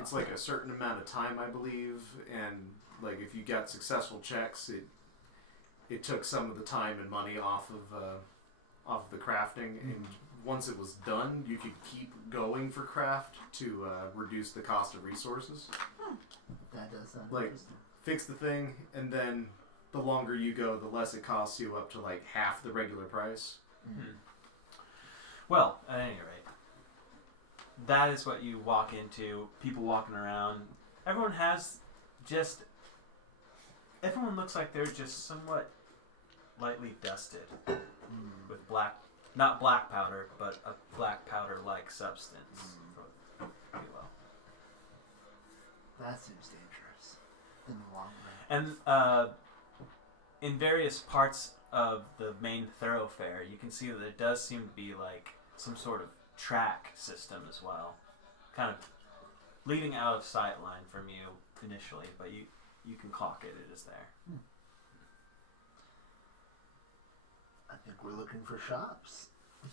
it's like a certain amount of time, I believe, and like if you got successful checks, it took some of the time and money off of the crafting, and once it was done, you could keep going for craft to reduce the cost of resources. That does sound like interesting. Fix the thing, and then the longer you go, the less it costs you, up to like half the regular price. Mm-hmm. Well, at any rate, that is what you walk into. People walking around. Everyone looks like they're just somewhat lightly dusted with not black powder, but a black powder-like substance. Pretty well. That seems dangerous in the long run. And in various parts of the main thoroughfare, you can see that there does seem to be like some sort of track system as well, kind of leading out of sight line from you initially, but you can clock it. It is there. I think we're looking for shops.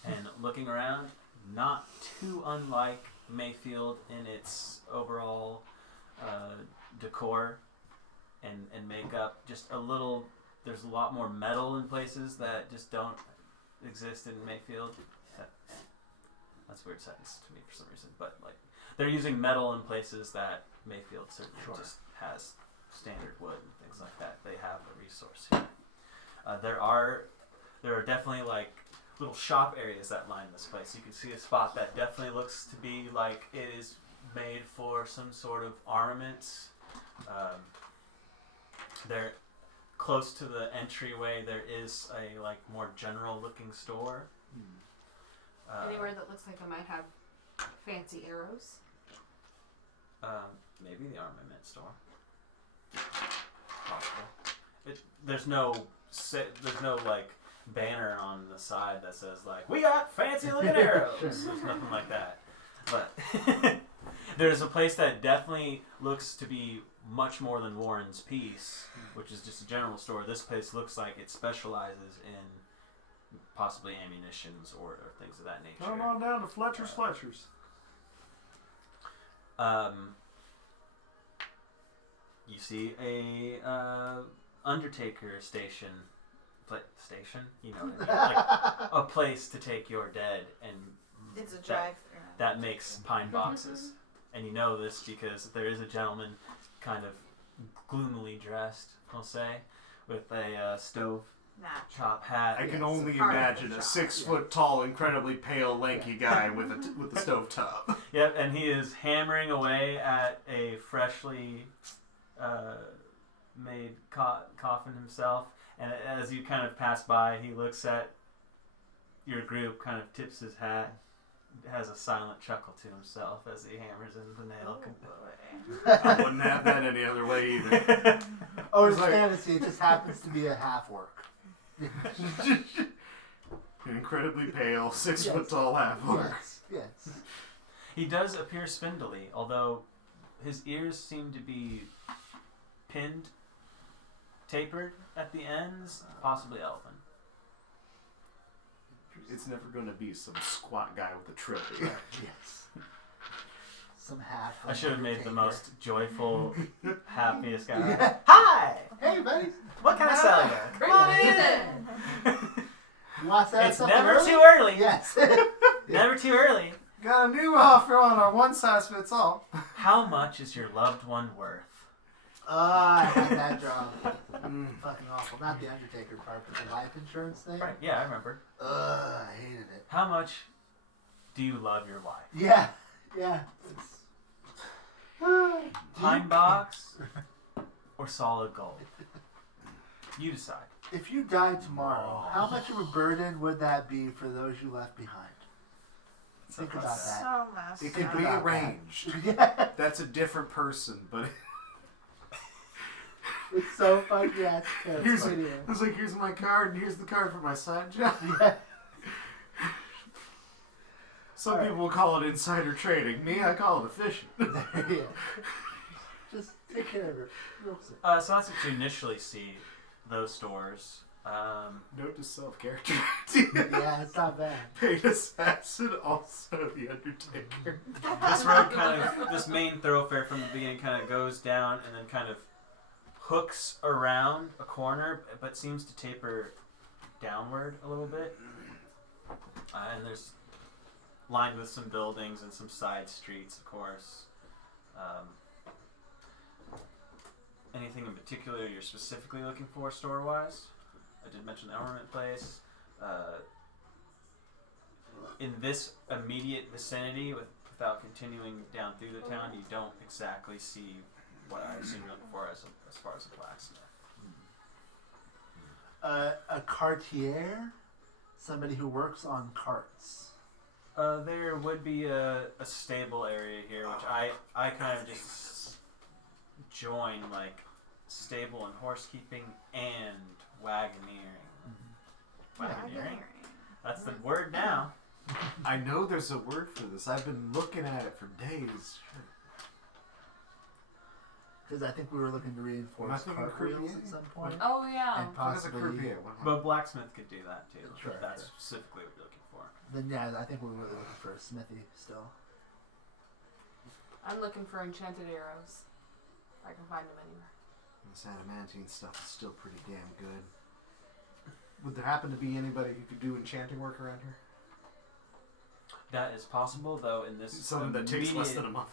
And looking around, not too unlike Mayfield in its overall decor and makeup. Just a little. There's a lot more metal in places that just don't exist in Mayfield. That's a weird sentence to me for some reason, but like they're using metal in places that Mayfield certainly just has standard wood and things like that. They have a resource here. There are definitely like little shop areas that line this place. You can see a spot that definitely looks to be like it is made for some sort of armaments. There, close to the entryway, there is a like more general looking store. Anywhere that looks like they might have fancy arrows. Maybe the armament store. Possible. There's no like banner on the side that says like we got fancy looking arrows. There's nothing like that. But there's a place that definitely looks to be much more than Warren's Peace, which is just a general store. This place looks like it specializes in possibly ammunitions or things of that nature. Come on down to Fletcher's. You see a Undertaker station, you know what I mean? Like a place to take your dead, and it's a drive-thru. That makes pine boxes, and you know this because there is a gentleman, kind of gloomily dressed, I'll say, with a stove top hat. I can only imagine a 6 foot tall, incredibly pale, lanky guy with the stove top. Yep, and he is hammering away at a freshly made coffin himself. And as you kind of pass by, he looks at your group, kind of tips his hat, has a silent chuckle to himself as he hammers in the nail. I wouldn't have that any other way either. Oh, it's fantasy. It just happens to be a half orc. Incredibly pale, 6 foot tall half orc. Yes. He does appear spindly, although his ears seem to be pinned, tapered at the ends, possibly elven. It's never going to be some squat guy with a trilly. Yes. Some half. I should have made the most joyful, happiest guy. Yeah. Hi! Hey, buddy. What can I sell you? Come on in! You want that It's never too early. Yes. Never too early. Got a new offer on our one size fits all. How much is your loved one worth? I had that job. Fucking awful. Not the Undertaker part, but the life insurance thing. Right, yeah, I remember. I hated it. How much do you love your wife? Yeah. Yeah. Pine box or solid gold? You decide. If you died tomorrow, how much of a burden would that be for those you left behind? Think about that. So messed It could up. be arranged. Yeah. That's a different person, but It's so funny. Yeah, here's my card, and here's the card for my side job. Yeah. Some people will call it insider trading. Me, I call it fishing. Yeah. Just take care of it. Real quick. So that's what you initially see, those stores. Note to self character. Yeah, it's not bad. Paid assassin, also the Undertaker. This road this main thoroughfare from the beginning kind of goes down and then kind of hooks around a corner, but seems to taper downward a little bit. And there's lined with some buildings and some side streets, of course. Anything in particular you're specifically looking for store-wise? I did mention the armament place. In this immediate vicinity, without continuing down through the town, you don't exactly see what I assume you're looking for as far as a blacksmith. A cartier, somebody who works on carts. There would be a stable area here, which I kind of just join, like stable and horsekeeping and wagoneering. Wagoneering? That's the word now. I know there's a word for this. I've been looking at it for days. Because I think we were looking to reinforce cart wheels at some point. Oh yeah. And possibly. But blacksmith could do that too. Sure, if that's sure. specifically what you're looking for. Then yeah, I think we're really looking for a smithy still. I'm looking for enchanted arrows. If I can find them anywhere. This adamantine stuff is still pretty damn good. Would there happen to be anybody who could do enchanting work around here? That is possible, though. In this Something that takes less than a month.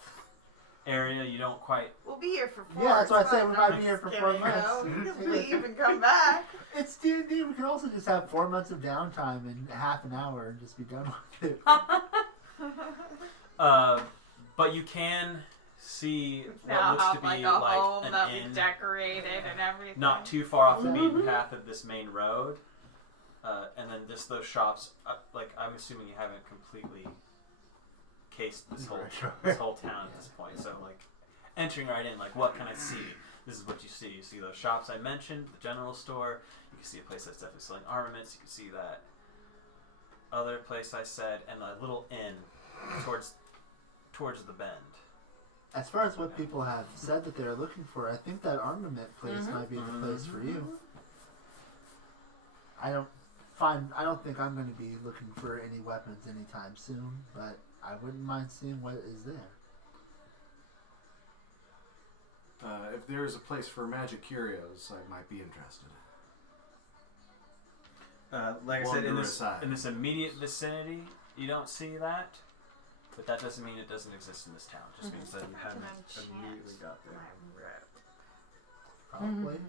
Area, you don't quite. We'll be here for 4. Yeah, that's why I it's said fine. we I'm might be here for just 4 kidding, you months. know. We can leave and come back. It's D&D. We can also just have 4 months of downtime in half an hour and just be done with it. But you can see Now what looks have to be like a home an that inn, we decorated and everything. not too far off the beaten path of this main road, and then just those shops. Like I'm assuming you haven't completely cased this whole town at this point. So like entering right in, like what can I see? This is what you see. You see those shops I mentioned, the general store. You can see a place that's definitely selling armaments. You can see that other place I said, and a little inn towards the bend. As far as what people have said that they're looking for, I think that armament place might be the place for you. I don't think I'm going to be looking for any weapons anytime soon, but I wouldn't mind seeing what is there. If there is a place for magic curios, I might be interested. Like I said, in aside. this immediate vicinity, you don't see that, but that doesn't mean it doesn't exist in this town. It just means that you haven't immediately got there. Probably.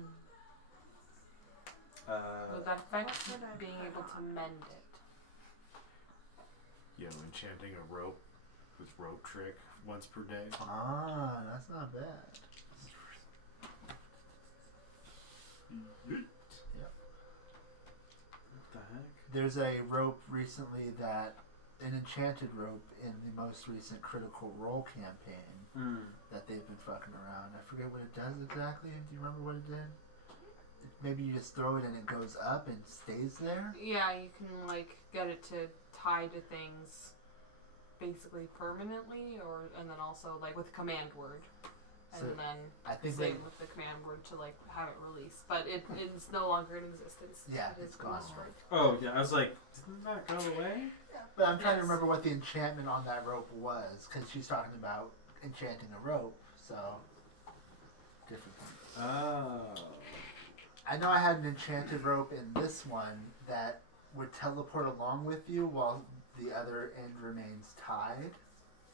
Would that affect being able to mend it? Enchanting a rope with rope trick once per day. Ah, that's not bad. Yep. What the heck? There's a rope recently an enchanted rope in the most recent Critical Role campaign that they've been fucking around. I forget what it does exactly. Do you remember what it did? Maybe you just throw it and it goes up and stays there? Yeah, you can like get it to tie to things basically permanently, and then also like with command word. And So, then I think same with the command word to like have it release. But it's no longer in existence. Yeah, It is it's gone. destroyed. Oh yeah, I was like, didn't that go away? But I'm trying to Yes. remember what the enchantment on that rope was, because she's talking about enchanting a rope, so different thing. Oh. I know I had an enchanted rope in this one that would teleport along with you while the other end remains tied.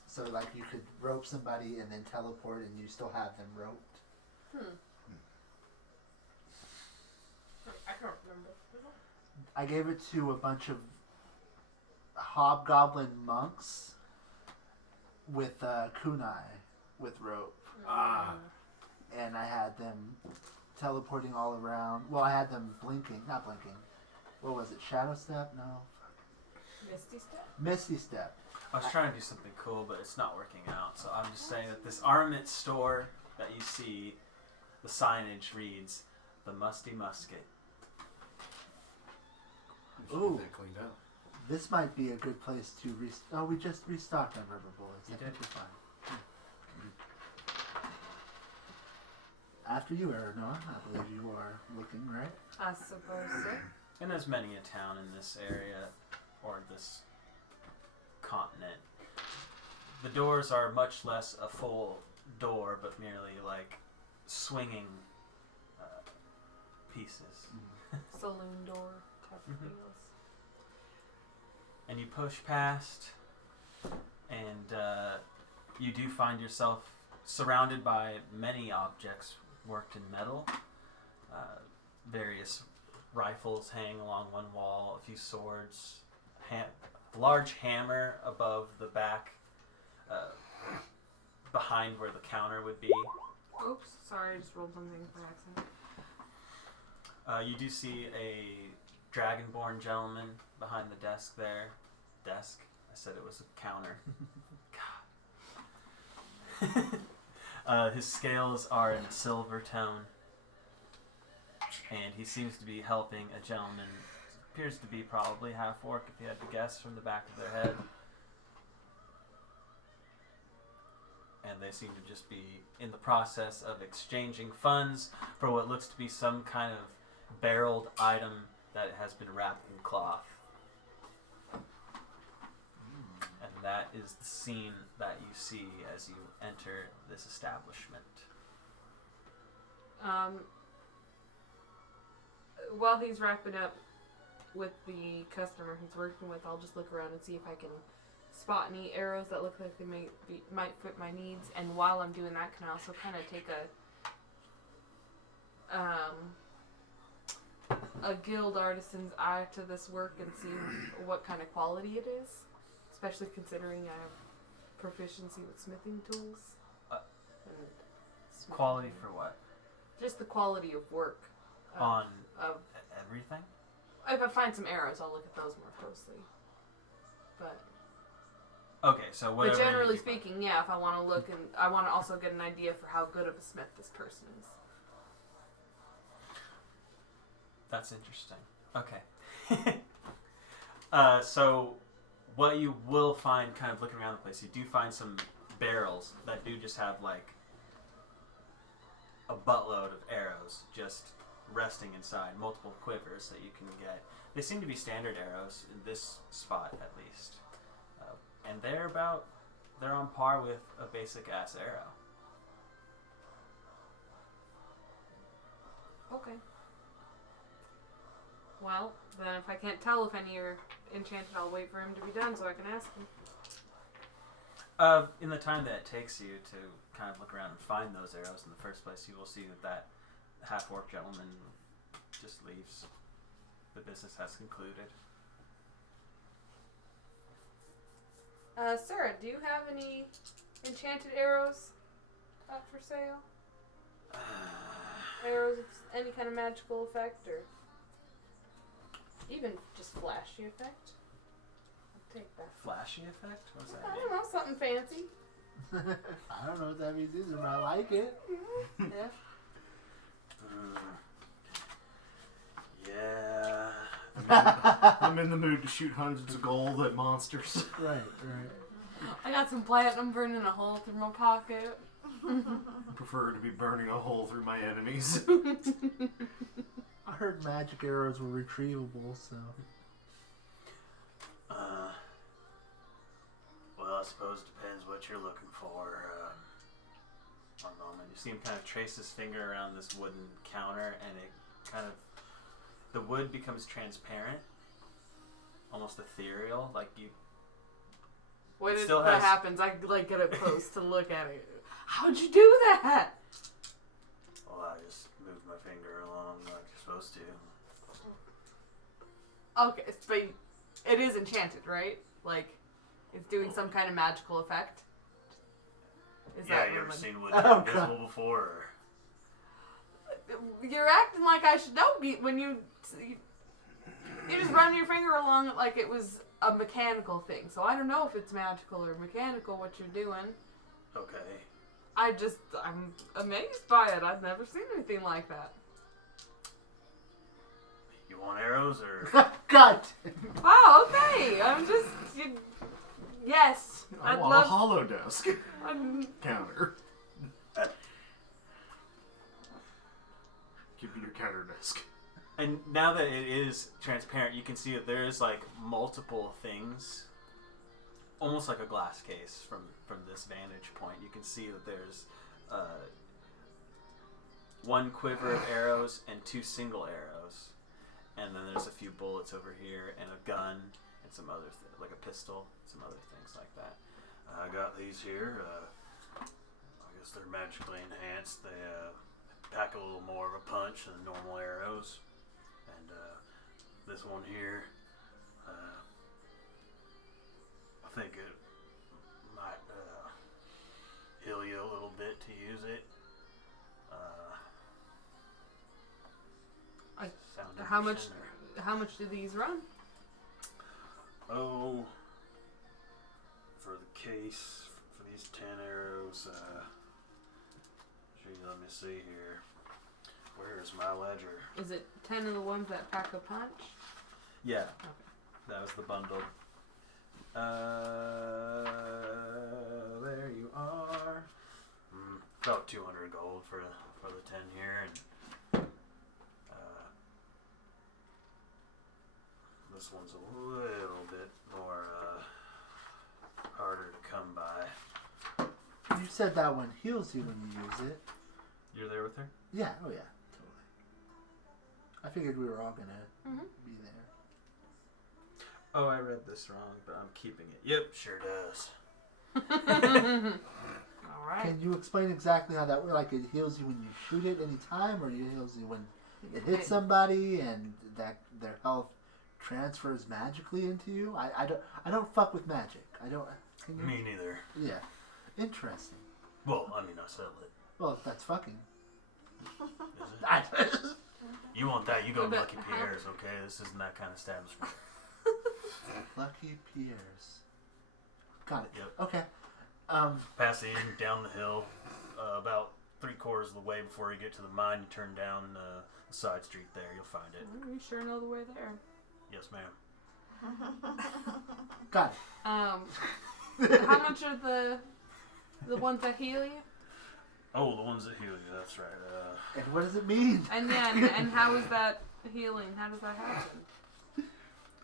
So like you could rope somebody and then teleport and you still have them roped. I can't remember. I gave it to a bunch of hobgoblin monks with kunai with rope. And I had them teleporting all around. Well, I had them not blinking. What was it? Shadow Step? No. Misty step. Misty Step. I was trying to do something cool, but it's not working out. So I'm just saying that this armament store that you see, the signage reads, "The Musty Musket." Ooh. Get that cleaned up. This might be a good place to Oh, we just restocked on rubber bullets. You I think did? we're fine. After you, Eleanor, I believe you are looking, right? I suppose so. And there's many a town in this area, or this continent. The doors are much less a full door, but merely like swinging pieces. Saloon door type of Mhm. deals. And you push past, and you do find yourself surrounded by many objects worked in metal. Various rifles hang along one wall, a few swords, large hammer above the back, behind where the counter would be. Oops, sorry, I just rolled something by accident. You do see a dragonborn gentleman behind the desk there. Desk? I said it was a counter. God. His scales are in a silver tone. And he seems to be helping a gentleman. Appears to be probably half orc if you had to guess from the back of their head. And they seem to just be in the process of exchanging funds for what looks to be some kind of barreled item that has been wrapped in cloth. And that is the scene that you see as you enter this establishment. While he's wrapping up with the customer he's working with, I'll just look around and see if I can spot any arrows that look like they might fit my needs. And while I'm doing that, can I also kind of take a guild artisan's eye to this work and see what kind of quality it is, especially considering I have proficiency with smithing tools. And smithing. Quality for what? Just the quality of work. On Of everything? if I find some arrows, I'll look at those more closely. But Okay, so whatever. But generally you- speaking, yeah, if I want to look, and I want to also get an idea for how good of a smith this person is. That's interesting. Okay. So what you will find kind of looking around the place, you do find some barrels that do just have like a buttload of arrows just resting inside, multiple quivers that you can get. They seem to be standard arrows in this spot at least. And they're on par with a basic ass arrow. Okay. Well, then if I can't tell if any are enchanted, I'll wait for him to be done so I can ask him. In the time that it takes you to kind of look around and find those arrows in the first place, you will see that half-orc gentleman just leaves. The business has concluded. Sarah, do you have any enchanted arrows up for sale? Arrows of any kind of magical effect, or even just flashy effect? I'll take that. Flashy effect? What does that I mean? don't know, something fancy. I don't know what that means either, but I like it. Yeah. Yeah. I'm in the mood to shoot hundreds of gold at monsters. Right, right. I got some platinum burning a hole through my pocket. I prefer to be burning a hole through my enemies. I heard magic arrows were retrievable, so. Well, I suppose it depends what you're looking for. One moment. You see him kind of trace his finger around this wooden counter, and it kind of... The wood becomes transparent. Almost ethereal. Like you... When It it still that has- happens, I like get up close to look at it. How'd you do that? Well, I just moved my finger along like you're supposed to. Okay, but it is enchanted, right? Like, it's doing some kind of magical effect. Is Yeah, that you ever what seen wood Oh, invisible before? You're acting like I should know when you just run your finger along it like it was a mechanical thing. So I don't know if it's magical or mechanical what you're doing. Okay. I'm amazed by it. I've never seen anything like that. You want arrows or... God! Wow, okay. Yes. I I'd want love... a hollow desk I'm- counter. counter disc. And now that it is transparent, you can see that there is like multiple things, almost like a glass case from this vantage point. You can see that there's one quiver of arrows and 2 single arrows, and then there's a few bullets over here and a gun and some other like a pistol, some other things like that. I got these here. I guess they're magically enhanced. They pack a little more of a punch than normal arrows. And this one here, I think it might heal you a little bit to use it. Sound How much? interesting, or- How much do these run? Oh, for the case, for these 10 arrows, gee, let me see here. Where is my ledger? Is it 10 of the ones that pack a punch? Yeah, Okay. that was the bundle. There you are. About 200 gold for the 10 here, and this one's a little bit more harder to come by. You said that one heals you when you use it. You're there with her? Yeah, oh yeah, totally. I figured we were all gonna be there. Oh, I read this wrong, but I'm keeping it. Yep. Sure does. All right. Can you explain exactly how that works? Like it heals you when you shoot it any time, or it heals you when it hits somebody and that their health transfers magically into you? I don't fuck with magic. I don't. Can you? Me neither. Yeah. Interesting. Well, I mean, I sell it. Well, that's fucking. Is it? You want that? You go to But Lucky Pierre's, okay? This isn't that kind of establishment. Lucky Pierre's. Got it. Yep. Okay. Pass in, down the hill, about 3/4 of the way before you get to the mine. You turn down the side street there. You'll find it. You sure know the way there. Yes, ma'am. Got How much are the ones that heal you? Oh, the ones that heal you. That's right. it. And what does it mean? And yeah, and how is that healing? How does that happen?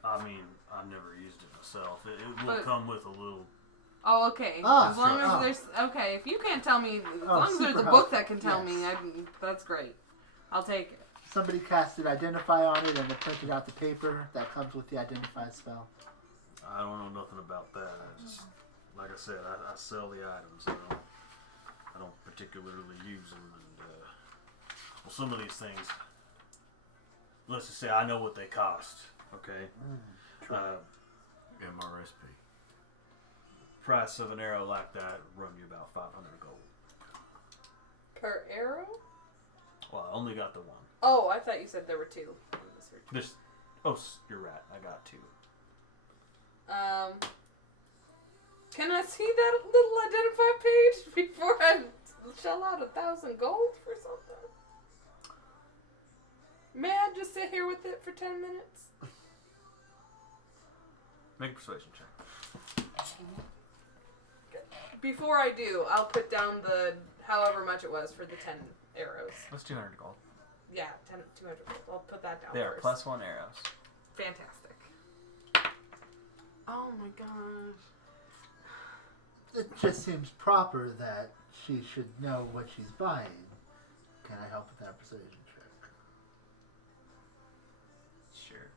I mean, I've never used it myself. It will But- come with a little. Oh, okay. Ah, as long sure. as there's okay, if you can't tell me, as Oh, long as there's a super book helpful. that can tell me, Yes. that's great. I'll take it. Somebody casted Identify on it and they printed out the paper that comes with the Identify spell. I don't know nothing about that. I just, like I said, I sell the items. I don't particularly use them. And well, some of these things, let's just say I know what they cost. Okay. MRSP. Price of an arrow like that would run you about 500 gold. Per arrow? Well, I only got the one. Oh, I thought you said there were two. There's, oh, you're right. I got 2. Can I see that little identify page before I shell out 1,000 gold for something? May I just sit here with it for 10 minutes? Make a persuasion check. Before I do, I'll put down the however much it was for the 10 arrows. That's 200 gold. Yeah, 200 gold. I'll put that down There, first. +1 arrows. Fantastic. Oh my gosh. It just seems proper that she should know what she's buying. Can I help with that persuasion check? Sure.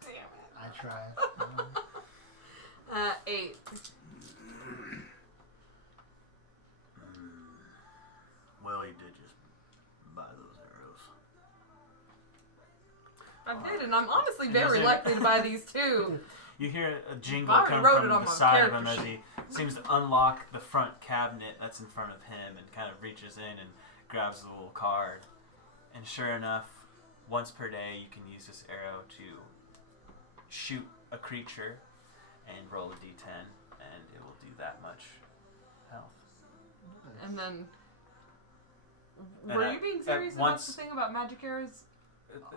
Damn it. I tried. 8. Well, you did just buy those arrows. I did, and I'm honestly very likely to buy these too. You hear a jingle I already come wrote from it on the my side of character him as he seems to unlock the front cabinet that's in front of him and kind of reaches in and grabs the little card. And sure enough, once per day you can use this arrow to shoot a creature and roll a d10, and it will do that much health. And then, And were at- you being at serious about once- the thing about magic arrows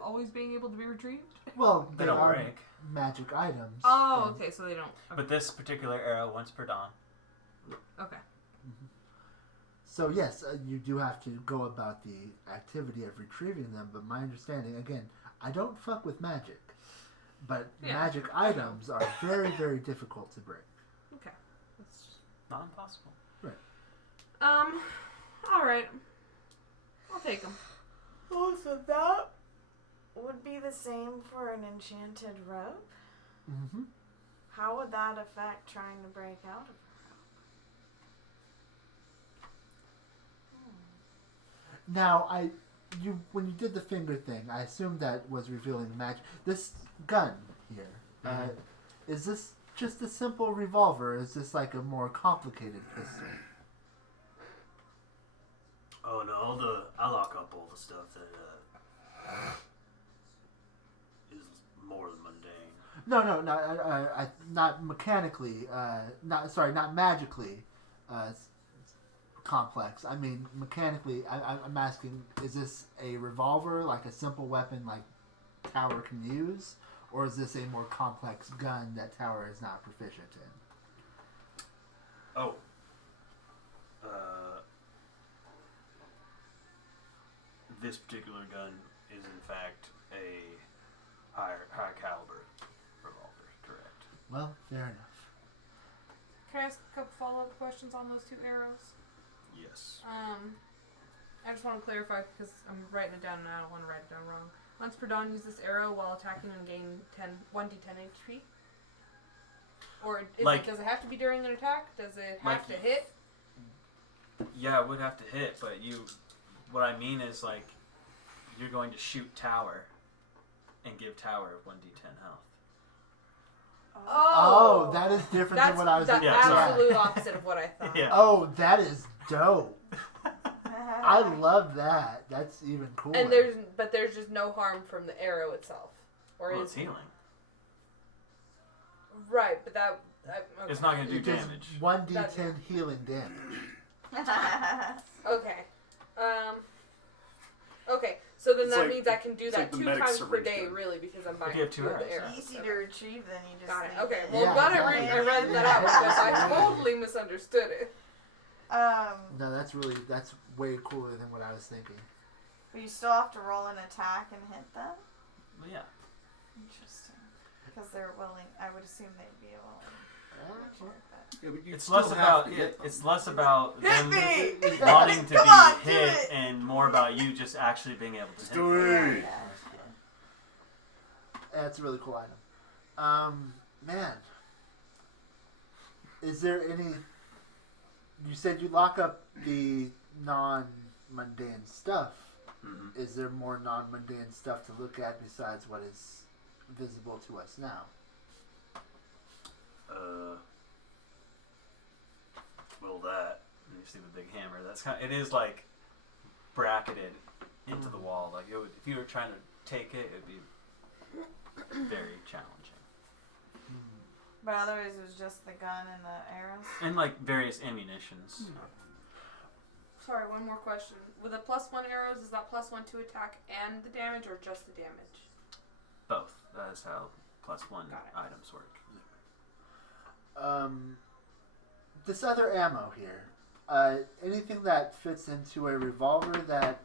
always being able to be retrieved? Well, They they don't are break. magic items. Oh, and- okay, so they don't. Okay. But this particular arrow, once per dawn. Okay. So yes, you do have to go about the activity of retrieving them. But my understanding, again, I don't fuck with magic, but magic items are very, very difficult to break. Okay. That's Not impossible. all right. I'll take them. Oh, so that would be the same for an enchanted rope? Mm-hmm. How would that affect trying to break out of Now, when you did the finger thing, I assumed that was revealing magic. This gun here, is this just a simple revolver? Or is this like a more complicated pistol? Oh no, I lock up all the stuff that is more than mundane. No, not mechanically. Not magically. Complex. I mean, mechanically. I'm asking: is this a revolver, like a simple weapon, like Tower can use, or is this a more complex gun that Tower is not proficient in? Oh. This particular gun is in fact a high caliber revolver, correct? Well, fair enough. Can I ask a couple follow-up questions on those 2 arrows? Yes. I just want to clarify because I'm writing it down and I don't want to write it down wrong. Once per dawn, use this arrow while attacking and gain 1d10 HP. Or does it have to be during an attack? Does it have to hit? Yeah, it would have to hit, but what I mean is, like, you're going to shoot Tower and give Tower 1d10 health. Oh, that is different than what I was thinking. Yeah, sorry. Absolute opposite of what I thought. Yeah. Oh, that is dope. I love that. That's even cooler. And there's just no harm from the arrow itself, or Well, is it's healing. right? But that okay. It's not going to do It does damage. 1d10 healing damage. Okay. Okay. So then It's that like- means I can do it's that like the 2 medic times per syringe day, gun. really, because I'm buying you have 2 2 of the arrows. arrows. Easy to retrieve, then you just Got it. leave Okay. it. Well, Yeah, glad exactly. I read that out because I totally misunderstood it. No, that's way cooler than what I was thinking. But you still have to roll an attack and hit them? Well, yeah. Interesting. Because they're willing, I would assume they'd be willing. Yeah, but you It's still less have about to hit them. it's less about them me! wanting to Come be on, do hit it! and more about you just actually being able to hit. Do them. it. That's a really cool item. Man, is there any? You said you lock up the non-mundane stuff. Mm-hmm. Is there more non-mundane stuff to look at besides what is visible to us now? Well, that. And you see the big hammer. That's it is like bracketed into the wall. Like if you were trying to take it, it'd be very challenging. But otherwise it was just the gun and the arrows? And like various ammunitions. Sorry, one more question. With the +1 arrows, is that +1 to attack and the damage, or just the damage? Both. That is how +1 Got it. items work. This other ammo here, anything that fits into a revolver that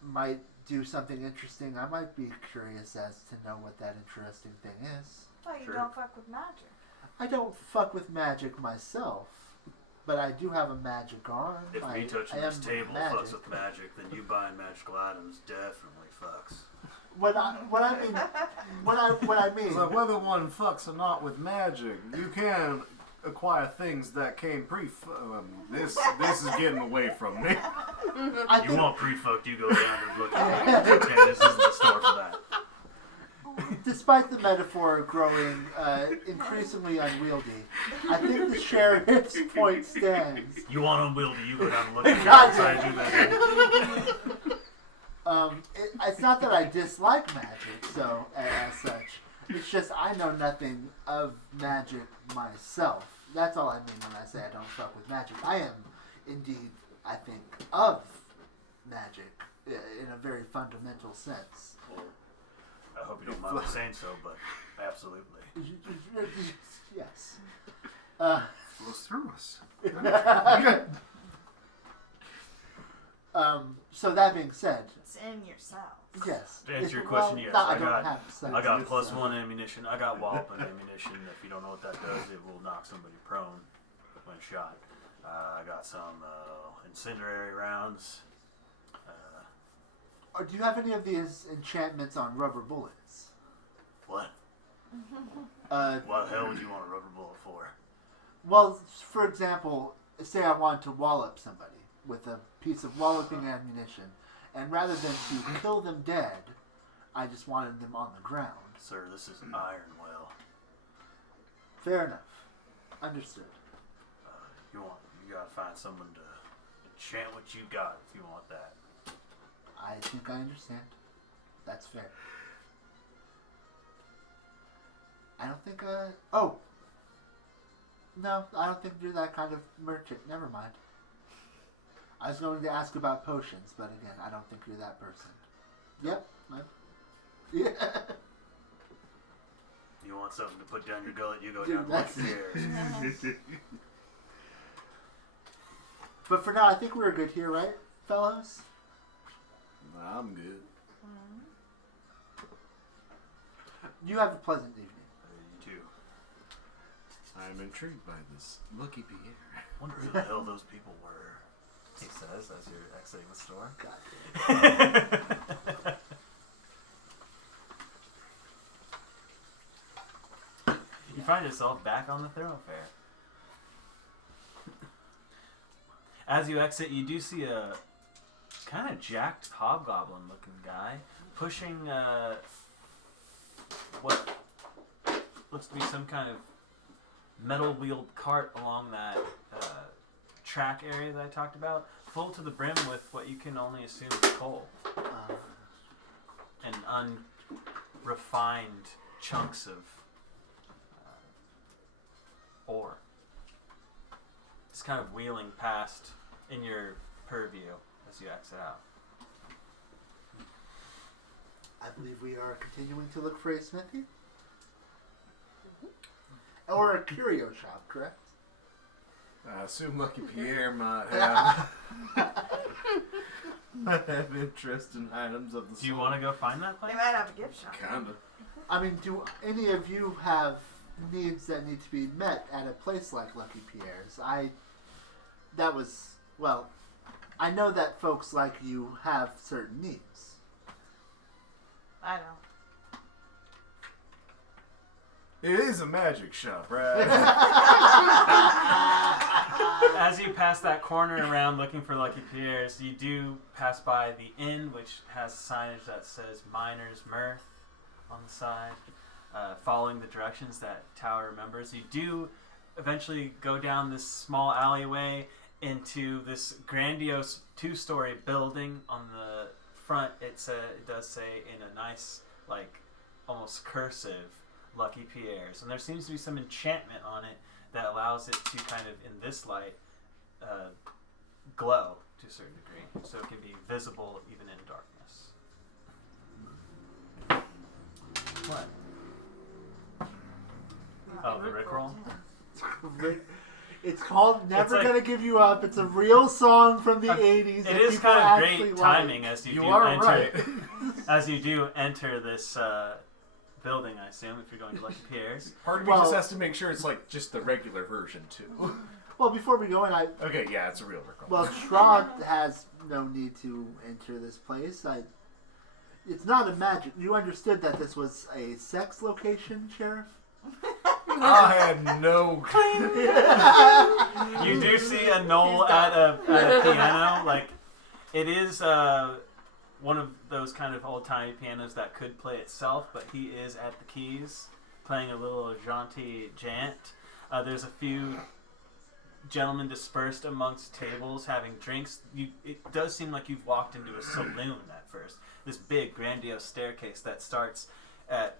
might do something interesting, I might be curious as to know what that interesting thing is. Oh, you Sure. don't fuck with magic. I don't fuck with magic myself, but I do have a magic arm. If me touching I this am table magic. fucks with magic, then you buying magical items definitely fucks. What I mean. So whether one fucks or not with magic, you can acquire things that came this is getting away from me. I You think, want pre-fucked, you go down and look at it. Okay, this isn't the store for that. despite the metaphor growing increasingly unwieldy, I think the sheriff's point stands. You want unwieldy, you go down and look at it. God That's how you do that. It's not that I dislike magic, so as such. It's just I know nothing of magic myself. That's all I mean when I say I don't fuck with magic. I am, indeed, I think, of magic in a very fundamental sense. Well, I hope you don't mind me saying so, but absolutely. Yes. Flows through us. So that being said, It's in yourself. yes. To answer your Well, question, yes. no, I don't got have sex, I got it's, +1 ammunition. I got walloping ammunition. If you don't know what that does, it will knock somebody prone when shot. I got some incendiary rounds. Or do you have any of these enchantments on rubber bullets? What? What the hell would you want a rubber bullet for? Well, for example, say I wanted to wallop somebody with a piece of walloping ammunition, and rather than to kill them dead, I just wanted them on the ground. Sir, this is Ironwell. Fair enough. Understood. You gotta find someone to enchant what you got if you want that. I think I understand. That's fair. I don't think, oh! No, I don't think you're that kind of merchant. Never mind. I was going to ask about potions, but again, I don't think you're that person. Yep. Yeah. You want something to put down your gullet, you go Dude, down that's- the stairs. But for now, I think we're good here, right, fellows? Nah, I'm good. You have a pleasant evening. You too. I'm intrigued by this Lucky Pierre. Wonder who the hell those people were. He says as you're exiting the store. God. You find yourself back on the thoroughfare. As you exit, you do see a kind of jacked hobgoblin-looking guy pushing what looks to be some kind of metal-wheeled cart along that track area that I talked about, full to the brim with what you can only assume is coal and unrefined chunks of ore. It's kind of wheeling past in your purview as you exit out. I believe we are continuing to look for a smithy. Or a curio shop, correct? I assume Lucky Pierre might have interest in items of the Do you want to go find that They place? might have a gift shop. Kinda. I mean, do any of you have needs that need to be met at a place like Lucky Pierre's? I know that folks like you have certain needs. I don't. It is a magic shop, right? As you pass that corner around looking for Lucky Pierre's, you do pass by the inn, which has signage that says Miner's Mirth on the side. Following the directions that Tower remembers, you do eventually go down this small alleyway into this grandiose 2-story building. On the front, it does say in a nice, like, almost cursive, Lucky Pierre's. And there seems to be some enchantment on it that allows it to kind of, in this light, glow to a certain degree. So it can be visible even in darkness. What? Oh, the Rickroll? It's called Never like- Gonna Give You Up. It's a real song from the 80s. It that is people kind of actually great like. timing as you, You do are enter right. as you do enter this building. I assume if you're going to Lucky Pierre's. Part of me just has to make sure it's like just the regular version too. Well, before we go in, Okay, yeah, it's a real Rickroll. well, Shroud has no need to enter this place. It's not a magic. You understood that this was a sex location, Sheriff? I had no. You do see a Knoll at a piano. Like, it is one of those kind of old-timey pianos that could play itself, but he is at the keys playing a little jaunty jant. There's a few gentlemen dispersed amongst tables having drinks. It does seem like you've walked into a saloon at first. This big, grandiose staircase that starts at,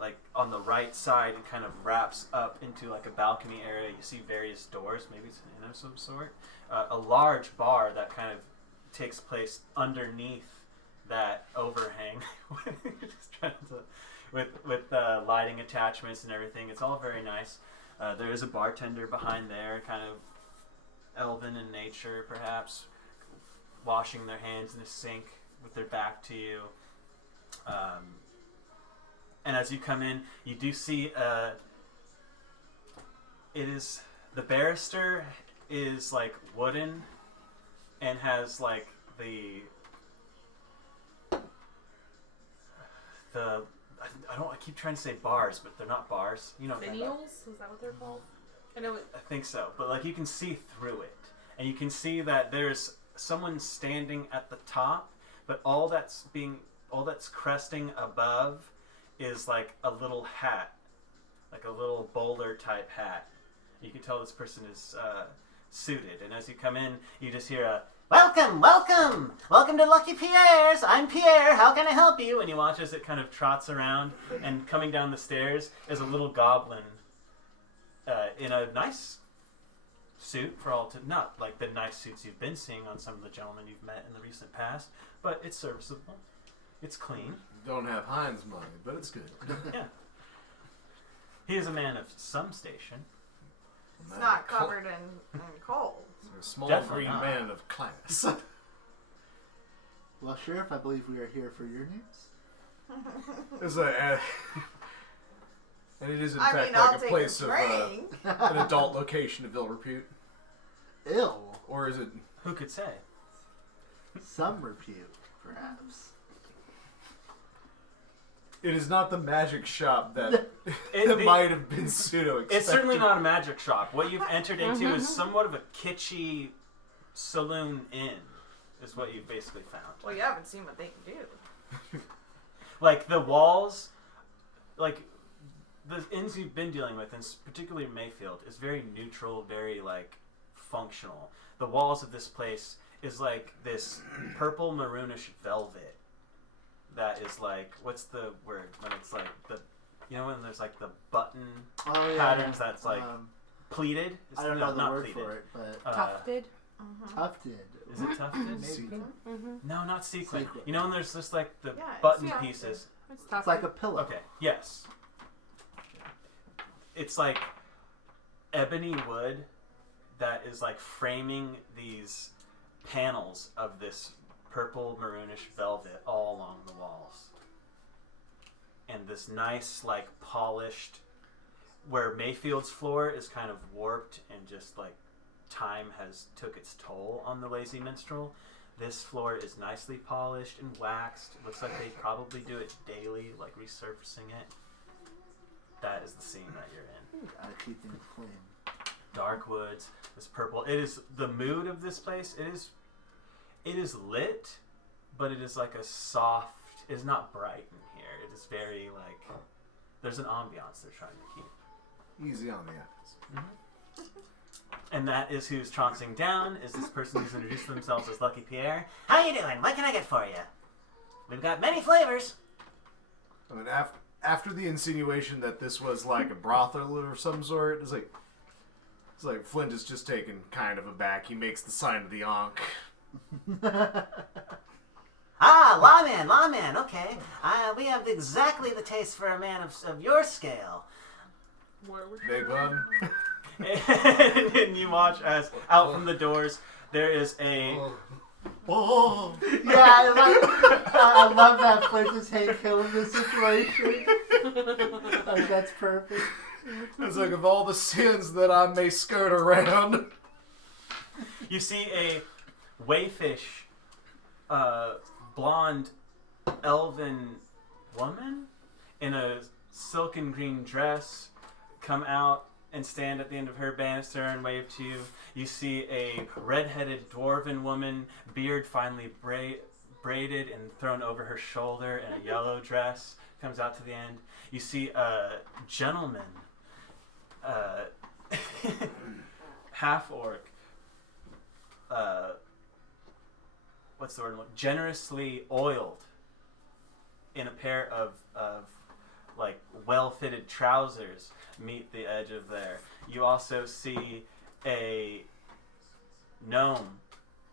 like, on the right side and kind of wraps up into like a balcony area. You see various doors, maybe it's an inn of some sort. A large bar that kind of takes place underneath that overhang. Just trying to, with lighting attachments and everything. It's all very nice. There is a bartender behind there, kind of elven in nature, perhaps. washing their hands in a sink with their back to you. And as you come in, you do see the barrister is like wooden and has like I keep trying to say bars, but they're not bars. You know what I'm talking about. Finials? Is that what they're called? I know it. I think so, but like you can see through it, and you can see that there's someone standing at the top, but all that's cresting above is like a little hat, like a little bowler type hat. You can tell this person is suited, and as you come in, you just hear a "Welcome, welcome, welcome to Lucky Pierre's. I'm Pierre. How can I help you?" And you watch as it kind of trots around, and coming down the stairs is a little goblin in a nice suit, not like the nice suits you've been seeing on some of the gentlemen you've met in the recent past, but it's serviceable. It's clean. Don't have Heinz money, but it's good. Yeah. He is a man of some station. It's not covered in coal. A small Definitely green not. man of class. Well, Sheriff, I believe we are here for your news. It's a, and it is in fact I'll like a take place a of drink. an adult location of ill repute, Ill. or is it? Who could say? Some repute, perhaps. It is not the magic shop that that might have been pseudo-expected. It's certainly not a magic shop. What you've entered into is somewhat of a kitschy saloon inn, is what you've basically found. Well, you haven't seen what they can do. Like the walls, like the inns you've been dealing with, and particularly Mayfield, is very neutral, very like functional. The walls of this place is like this purple maroonish velvet that is like, what's the word when it's like the, you know, when there's like the button patterns that's like pleated? I don't know the not word pleated. for it, but Tufted. tufted. Is it tufted? Maybe. No, not sequin. Sequin. You know when there's just like the Yeah, it's button tufted. pieces? It's It's tufted. like a pillow. Okay, yes. It's like ebony wood that is like framing these panels of this purple maroonish velvet all along the walls. And this nice like polished, where Mayfield's floor is kind of warped and just like time has took its toll on the lazy minstrel. This floor is nicely polished and waxed. It looks like they probably do it daily, like resurfacing it. That is the scene that you're in. Gotta keep things clean. Dark woods, this purple. It is the mood of this place. It is lit, but it is like a soft. It is not bright in here. It is very like there's an ambiance they're trying to keep. Easy on the eyes. And that is who's trouncing down. Is this person who's introduced themselves as Lucky Pierre? How you doing? What can I get for you? We've got many flavors. I mean, after the insinuation that this was like a brothel or some sort, it's like Flint is just taken kind of aback. He makes the sign of the Ankh. Ah, lawman, okay. We have exactly the taste for a man of your scale. Big one. And you watch as out from the doors there is a Oh. Yeah, I love that Flint just hate killing this situation. Like, that's perfect. It's like, of all the sins that I may skirt around. you see a wayfish blonde elven woman in a silken green dress come out and stand at the end of her banister and wave to you. You see a red-headed dwarven woman, beard finely braided and thrown over her shoulder in a yellow dress, comes out to the end. You see a gentleman, half-orc, what's the word? Generously oiled in a pair of like well-fitted trousers meet the edge of there. You also see a gnome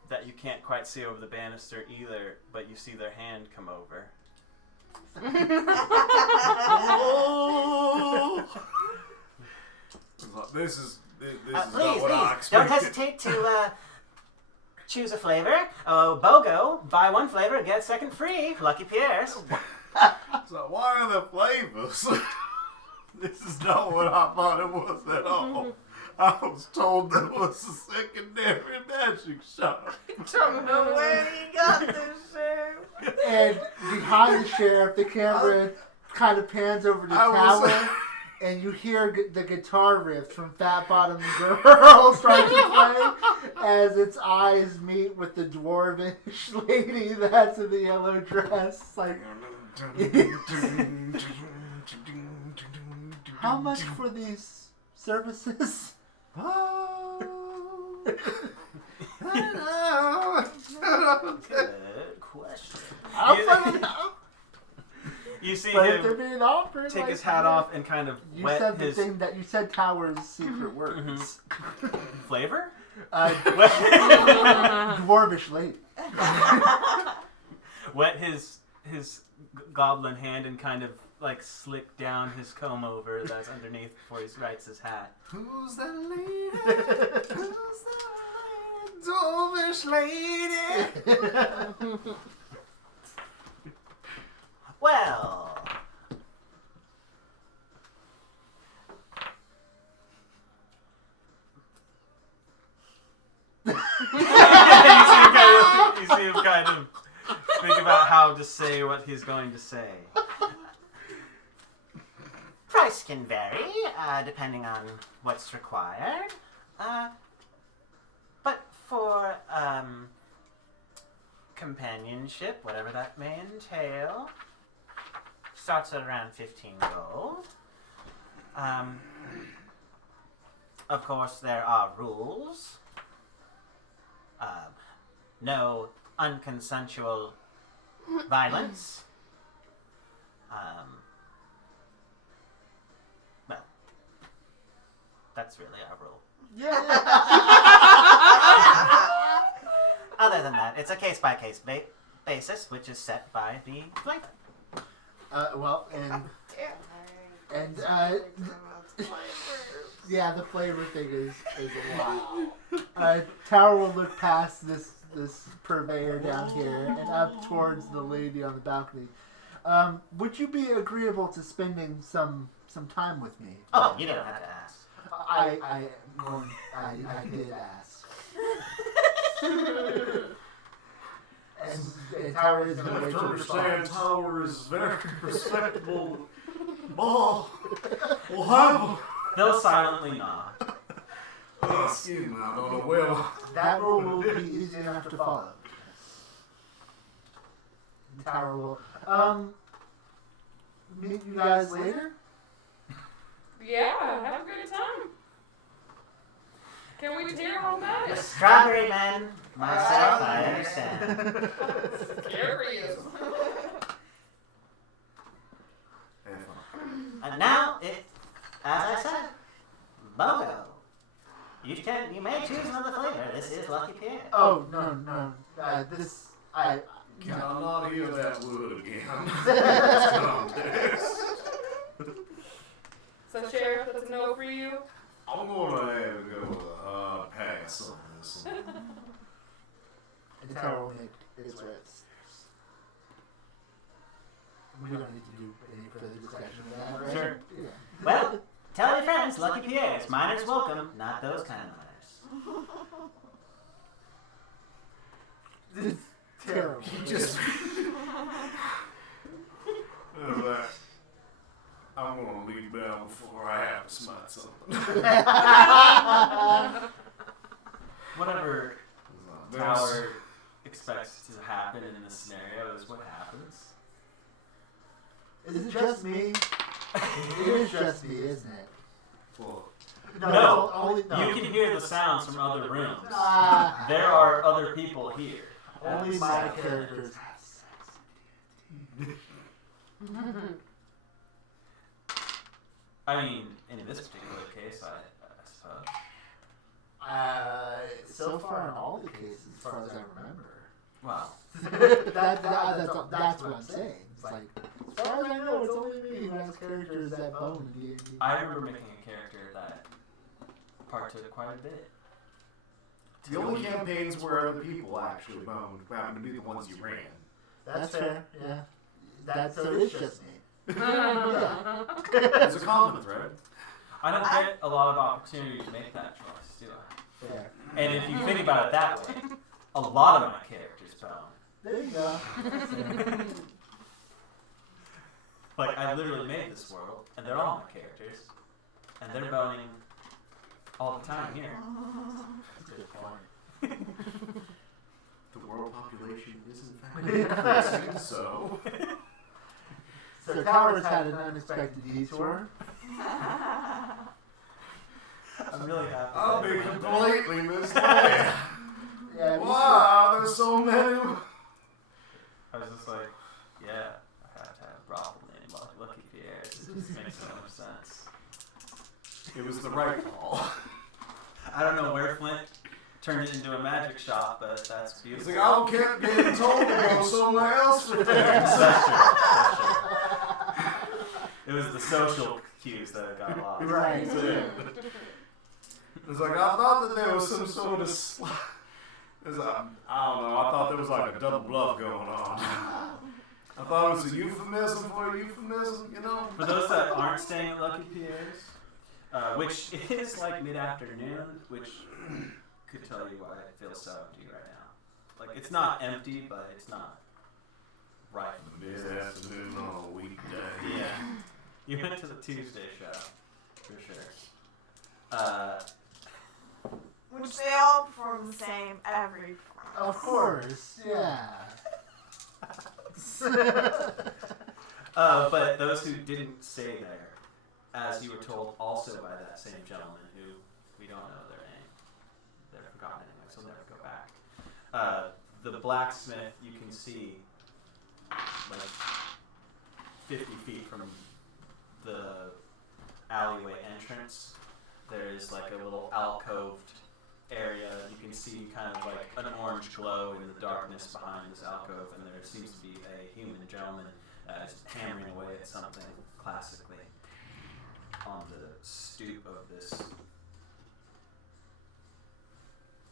that you can't quite see over the banister either, but you see their hand come over. Oh! This is not Please, what I don't expected. hesitate to choose a flavor. Oh, BOGO, buy one flavor, get second free. Lucky Pierre's. So why are the flavors? This is not what I thought it was at all. I was told there was a secondary magic shop. Don't know where he got this shit. And behind the sheriff, the camera kind of pans over the tower, and you hear the guitar riff from Fat Bottom Girl start to play as its eyes meet with the dwarvish lady that's in the yellow dress. Like, how much for these services? Good question. You see But if him they're being offered, take like, his hat off and kind of You wet said the his thing that you said. Tower's secret words. flavor. Dwarvish lady. Wet his goblin hand and kind of like slick down his comb over that's underneath before he writes his hat. Who's that lady? Who's that dwarvish lady? Well, You see him kind of think about how to say what he's going to say. price can vary depending on what's required. But for companionship, whatever that may entail, starts at around 15 gold. Of course, there are rules. No unconsensual violence. Well, that's really our rule. Yeah. Other than that, it's a case-by-case basis, which is set by the flavor. Yeah, the flavor thing is a lot. Tower will look past this purveyor down here and up towards the lady on the balcony. Would you be agreeable to spending some time with me? Oh, you don't have to ask. I did ask. and Tower is going to wait to respond. Tower is very respectable. Ball. We'll have They'll silently nod. excuse me, I don't know well. That rule will be easy enough to follow. Tower will. Meet you guys later? Yeah, have a good time. Can we hear all that? The strawberry man, myself, I understand. Curious. And now, as I said, BOGO. You may choose another flavor. This is Lucky Pierre. Oh, no. I Can I not hear that word again? So, Sheriff, that's a no for you? I'm gonna have to go with a hard pass on this one. And the tower will make its way upstairs. We don't need to do any further discussion of that, right? Sure. Yeah. Well, tell your friends, Lucky Pierre's. Minors welcome, not those kind of minors. This is terrible. Just. I'm gonna leave down before I have to smite something. Whatever Tower expects to happen in this scenario is what happens. Is it just me? It is just me, isn't it? Well, No, only, you can hear the sounds from other rooms. Ah. There are other people here. Only my characters have sex. I mean, in this particular case, I suppose. So far in all the cases, as far as I remember. Wow. That's what I'm saying. It's like, as far as I know, it's only me who has characters that bone in D&D. I remember making a character that partook quite a bit. The only campaigns where other people actually boned happen to be the ones you ran. That's fair. Yeah. So it's just me. Yeah. It's a common thread. I don't get a lot of opportunity to make that choice, do I? Fair. And if you think about it that way, a lot of my characters bone. There you go. Like, I literally made this world, and they're all my characters, and they're boning all the time here. That's a good point. The world population is in fact increasing, so. So Towers had an unexpected detour. I'm really happy. I'll be completely misled. Yeah, Wow, there's so many. I was just like, yeah, I have to have a brothel named Lucky Pierre. It just makes so much sense. It was the right call. I don't know where Flint turned it into a magic shop, but that's It's beautiful. like, I kept getting told to go somewhere else for things. That's true. That's true. It was the social cues that got lost. Right. It's like, I thought that there was some sort of I don't know, I thought there was like a double bluff going on. I thought it was a euphemism for a euphemism, you know? For those that aren't staying at Lucky Pierre's, which is like mid-afternoon, which could tell you why it feels so empty right now. Like, it's not empty, but it's not right. Mid-afternoon on a weekday. Yeah. You went to the Tuesday show, for sure. Which they all perform the same every performance. Of course, yeah. But those who didn't stay there, as you were told also by that same gentleman who we don't know their name, they're forgotten anyway, so they'll never go back. The blacksmith you can see like 50 feet from the alleyway entrance. There's like a little alcoved area. You can see kind of like an orange glow in the darkness behind this alcove, and there seems to be a human gentleman just hammering away at something classically on the stoop of this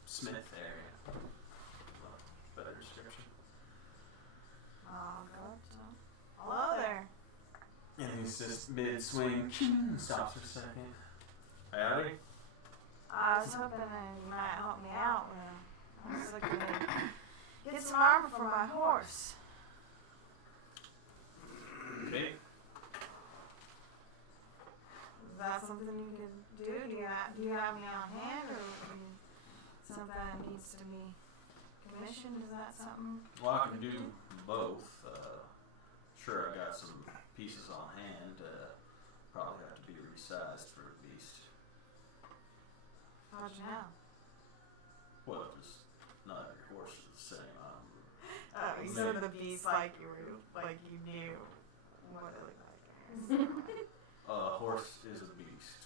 smith area. Better description. Oh, God. Hello there. And he's just mid-swing, stops for a second. Howdy. I was hoping that you might help me out. I was looking to get some armor for my horse. Okay. Is that something you could do? Do you have me on hand, or would it be something that needs to be commissioned? Is that something? Well, I can do both. Sure, I got some pieces on hand. Probably have to be resized for a beast. How'd you know? Well, just not every horse is the same. Oh, you said the beast like you knew what it looked like. A horse is a beast.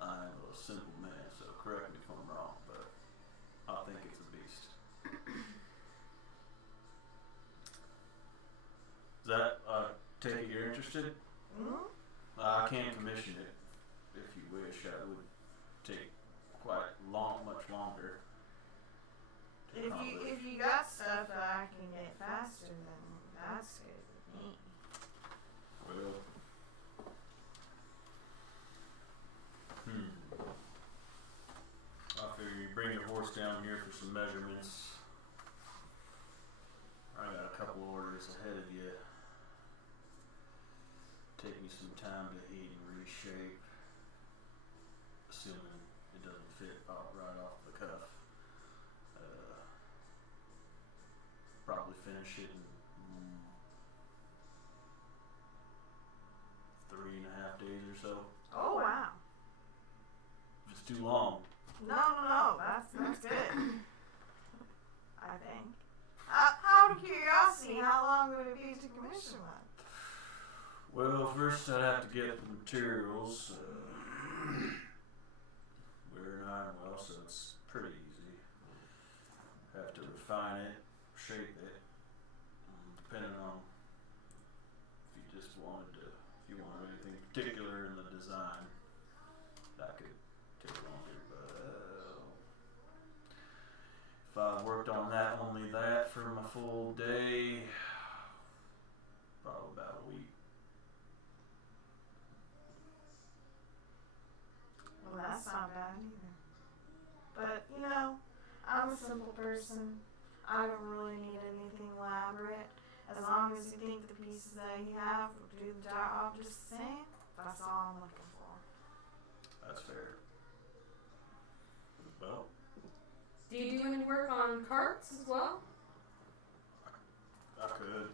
I'm a simple man, so correct me if I'm wrong, but I think it's a beast. Is that, take it you're interested? Hmm? I can commission it if you wish. It would take quite much longer. to accomplish. If you got stuff that I can get faster, then that's good with me. Well, I figure you bring your horse down here for some measurements. I got a couple orders ahead of you. Take me some time to heat and reshape, assuming it doesn't fit right off the cuff. Probably finish it in 3.5 days or so. Oh wow. If it's too long, No, that's good. I think. Out of curiosity, how long would it be to commission one? well, first I'd have to get the materials. We're an iron well, so it's pretty easy. Have to refine it, shape it, depending on if you wanted anything particular in the design. That could take a full day, probably about a week. Well, that's not bad either. But, you know, I'm a simple person. I don't really need anything elaborate. As long as you think the pieces that you have will do the job just the same, that's all I'm looking for. That's fair. Well, Do you do any work on carts as well? I could.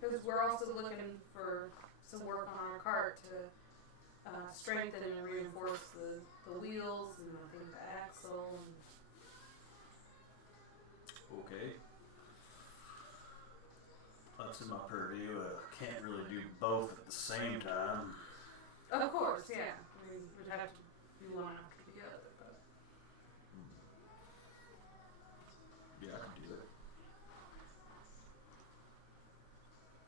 Because we're also looking for some work on our cart to strengthen and reinforce the wheels and I think the axle. Okay. That's in my purview. Can't really do both at the same time. Of course, yeah. I mean, we'd have to do one after the other, but Yeah, I can do it.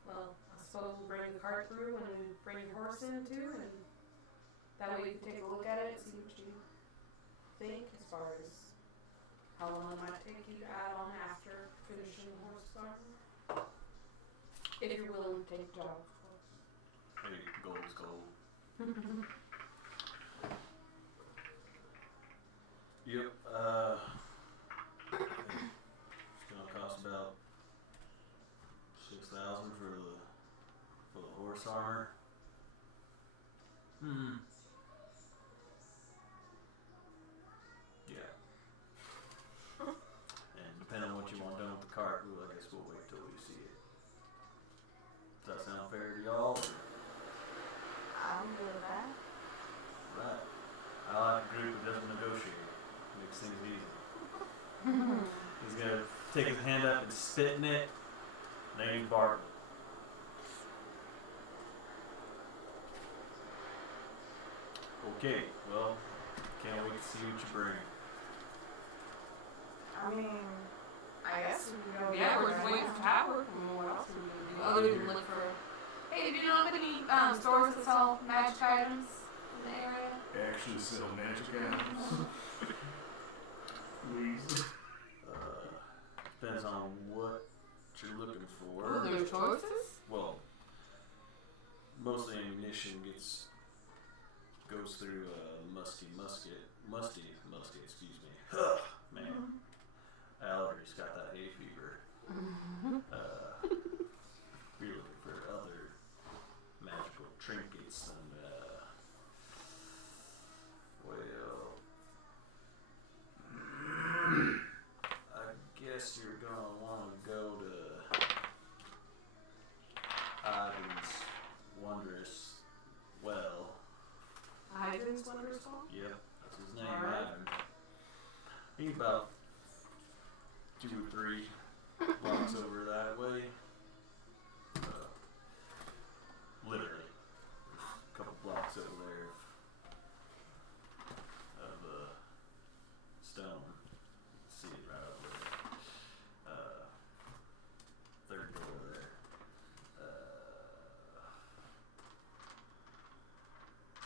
well, I suppose we'll bring the cart through and then bring your horse in too, and that way you can take a look at it, see what you think as far as how long it might take you to add on after finishing the horse farm. If you're willing to take the job, of course. Hey, gold is gold. Yep. It's gonna cost about 6,000 for the horse armor. Yeah. And depending on what you want done with the cart, well, I guess we'll wait till we see it. Does that sound fair to y'all? I'm good with that. Right. I like a group that doesn't negotiate. Makes things easy. He's gonna take his hand up and spit in it. Name Bartlett. Okay, well, can't wait to see what you bring. I mean, I guess we can go. Yeah, we're there just right waiting now. for Howard. I don't know what else we can do other than look for. Hey, do you know of any stores that sell magic items in the area? Actually sell magic items. Please. Depends on what you're looking for. Oh, there's choices? Well, most ammunition goes through musty, excuse me. Man, Elloria's got that hay fever. We're looking for other magical trinkets and well, I guess you're gonna want to go to Ivan's Wondrous Well. Ivan's Wondrous Well? Yep, that's his name, Alright. Ivan. He's about 2 or 3 blocks over that way. Literally, a couple blocks over there of stone. See it right over there. Third door there.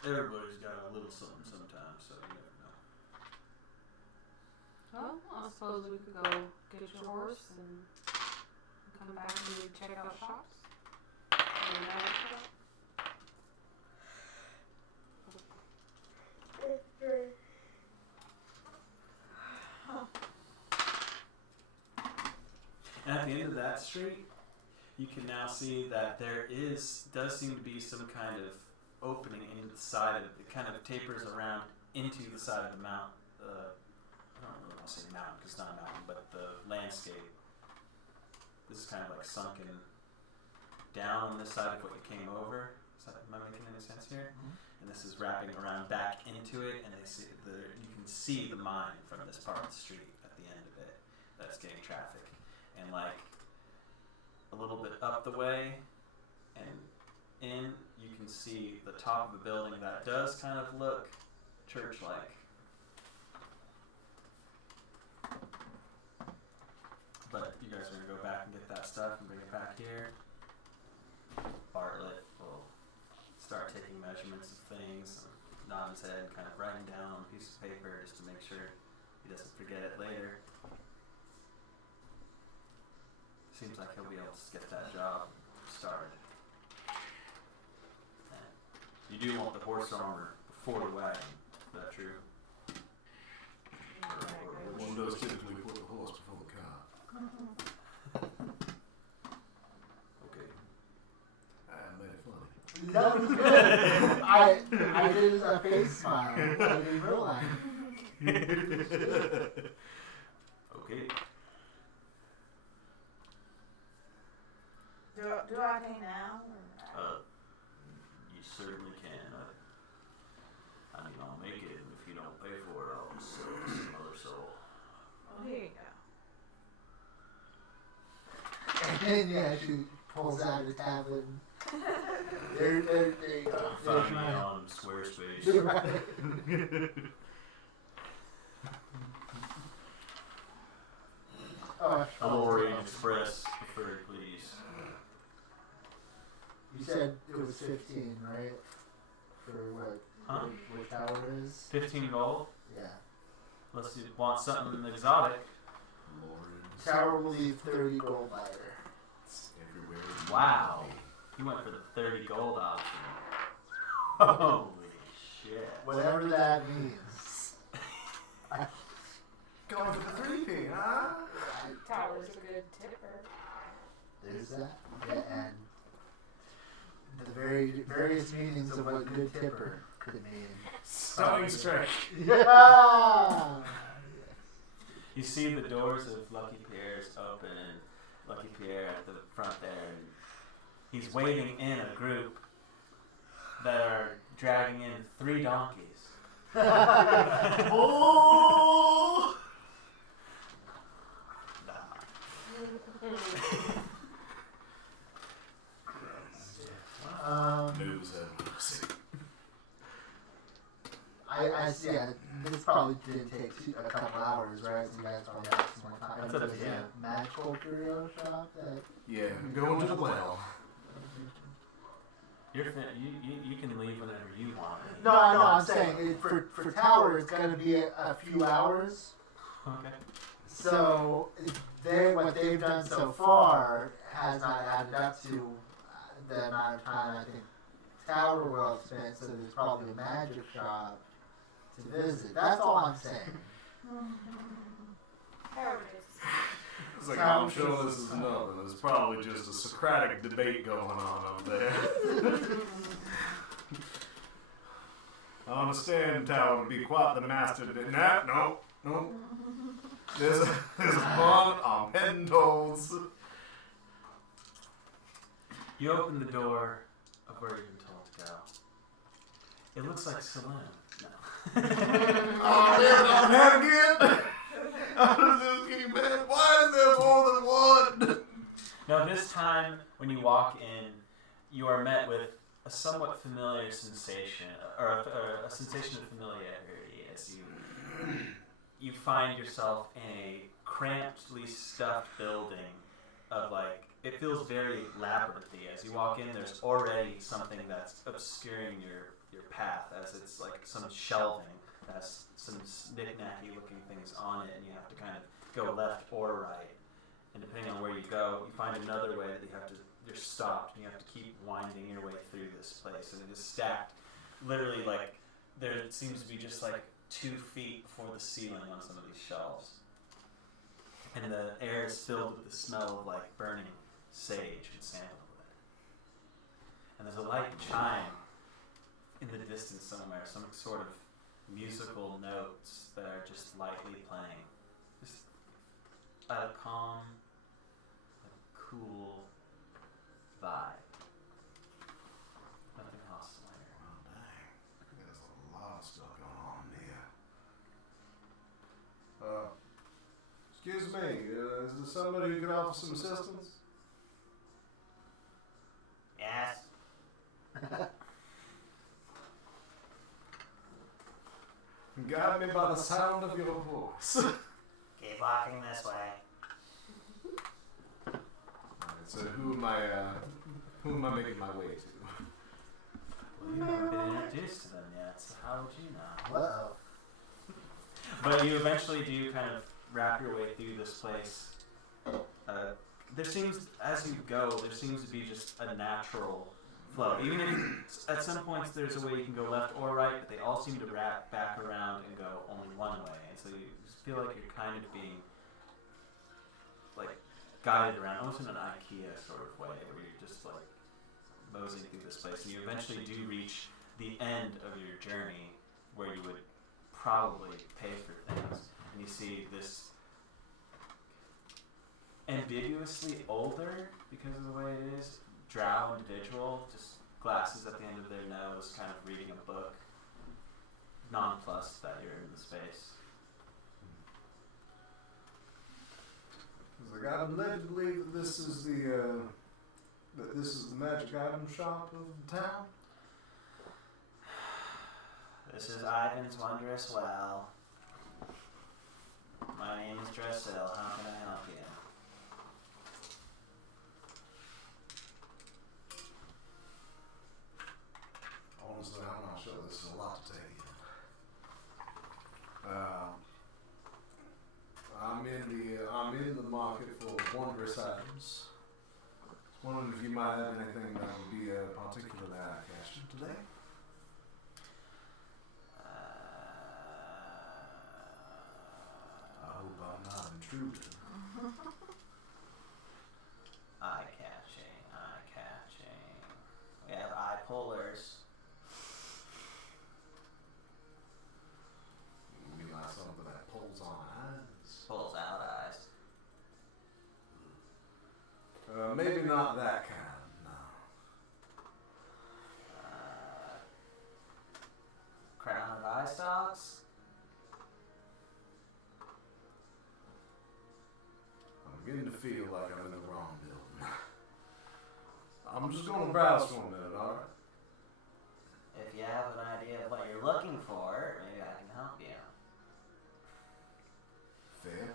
Everybody's got a little something sometimes, so you never know. Well, I suppose we could go get your horse and come back and check out shops. And And at the end of that street, you can now see that there does seem to be some kind of opening into the side of it. It kind of tapers around into the side of the mountain. I don't really want to say mountain because it's not a mountain, but the landscape. This is kind of like sunken down on this side of what you came over. Am I making any sense here? And this is wrapping around back into it, and you can see the mine from this part of the street at the end of it that's getting traffic. And like a little bit up the way and in, you can see the top of the building that does kind of look church-like. But you guys are going to go back and get that stuff and bring it back here. Bartlett will start taking measurements of things, nod his head, kind of writing down on a piece of paper just to make sure he doesn't forget it later. seems like he'll be able to get that job started. And you do want the horse armor before the wagon, is that true? One does typically put the horse before the car. Okay. I made it funny. That was good. I did a face smile. I didn't realize. Okay. Do I pay now? Or? You certainly can. I mean, I'll make it. If you don't pay for it, I'll sell it to some other soul. Well, here you go. And then, yeah, she pulls out a tablet. There you go. Find me on Squarespace. You're right. Elloria Express, preferred, please. You said it was 15, right? For what? Huh? What tower is? 15 gold. Yeah. Unless you want something exotic. Tower will leave 30 gold lighter. It's everywhere. Wow. You went for the 30 gold option. Holy shit. Whatever that means. Going for the 3P, huh? Tower's a good tipper. There's that. Yeah, and the various meanings of what good tipper could mean. Stunning strike. Yeah! You see the doors of Lucky Pierre's open, and Lucky Pierre at the front there, and he's waving in a group that are dragging in 3 donkeys. Oh! News and yeah, this probably did take a couple hours, right? So you guys probably have some more time. That's There's it, yeah. a magical curio shop that. yeah, going to the well. You can leave whenever you want. No, I'm saying for tower it's gonna be a few hours. Okay. So what they've done so far has not added up to the amount of time I think Tower will spend. So there's probably a magic shop to visit. That's all I'm saying. However it is. It's like, I'm sure this is nothing. There's probably just a Socratic debate going on up there. I understand Tower would be quite the master to do that. No. There's a pond I'm heading towards. You open the door of where you've been told to go. It looks like saloon. No. Oh, there's not that again? How does this keep it? Why is there more than one? Now, this time, when you walk in, you are met with a somewhat familiar sensation, or a sensation of familiarity as you find yourself in a crampedly stuffed building of it feels very labyrinthy. As you walk in, there's already something that's obscuring your path, as it's like some shelving that has some knick-knacky looking things on it, and you have to kind of go left or right. And depending on where you go, you find another way that you're stopped, and you have to keep winding your way through this place. And it is stacked, literally there seems to be just 2 feet before the ceiling on some of these shelves. And the air is filled with the smell of burning sage and sandalwood. And there's a light chime in the distance somewhere, some sort of musical notes that are just lightly playing. Just a calm, cool vibe. Nothing hostile here. Oh, dang. There's a lot of stuff going on here. Excuse me, is there somebody who could offer some assistance? Yes. Got me by the sound of your voice. Keep walking this way. Alright, so who am I making my way to? Well, you haven't been introduced to them yet, so how would you know? Uh-oh. But you eventually do kind of wrap your way through this place, there seems, as you go, there seems to be just a natural flow. Even if at some points there's a way you can go left or right, but they all seem to wrap back around and go only one way. And so you just feel like you're kind of being like guided around, almost in an IKEA sort of way, where you're just like moseying through this place. And you eventually do reach the end of your journey where you would probably pay for things. And you see this ambiguously older, because of the way it is, drow individual, just glasses at the end of their nose, kind of reading a book, nonplussed that you're in the space. Like, I'm led to believe that this is the magic item shop of the town. This is Ivan's Wondrous Well. My name is Dressel. How can I help you? Honestly, I'm not sure this is a lot to take in. I'm in the market for wondrous items. Wondering if you might have anything that would be particularly eye-catching today. I hope I'm not intruding. Eye-catching, eye-catching. We have eye pullers. You mean like something that pulls on eyes? Pulls out eyes. Maybe not that kind, no. Crown of eye stalks. I'm beginning to feel like I'm in the wrong building. I'm just going to browse for a minute, alright? If you have an idea of what you're looking for, maybe I can help you. Fair.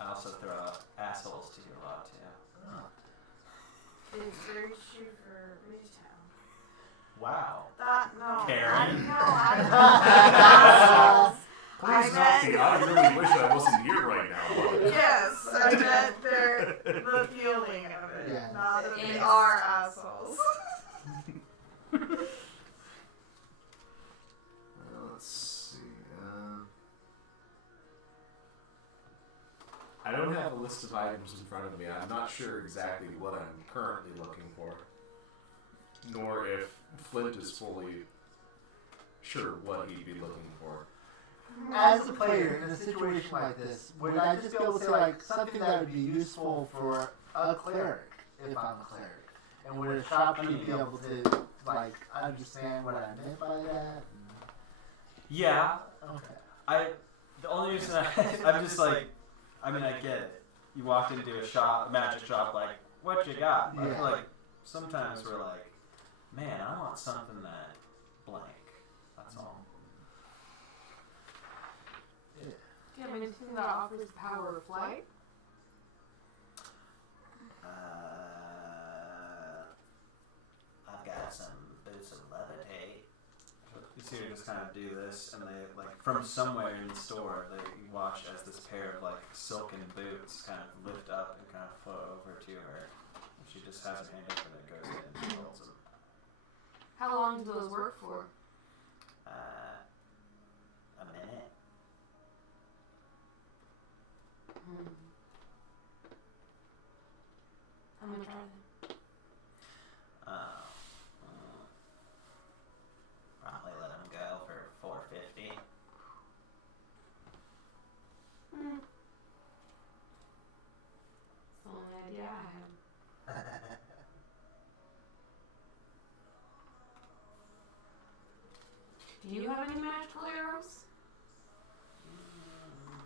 I also throw out assholes to you a lot too. It's very true for Ridgetown. Wow. No. Karen. I Please meant, I really wish I wasn't here right now. yes, I meant the feeling of it, Yeah. not that they Yes. are assholes. Let's see. I don't have a list of items in front of me. I'm not sure exactly what I'm currently looking for, nor if Flint is fully sure what he'd be looking for. As a player in a situation like this, would I just be able to say like something that would be useful for a cleric if I'm a cleric? And would a shopkeep be able to like understand what I meant by that? Yeah. Okay. The only reason I'm just like, I mean, I get it. You walked into a magic shop, like, what you got? But I feel like sometimes we're like, man, I want something that blank. That's all. Do you have anything that offers the power of flight? I've got some boots of levitate. You see her just kind of do this, and they, like, from somewhere in the store, you watch as this pair of, like, silken boots kind of lift up and kind of float over to her. And she just has her hand up and it goes in and holds them. How long do those work for? A minute. I'm gonna try them. Probably let him go for $4.50. That's the only idea I had. Do you have any magical arrows?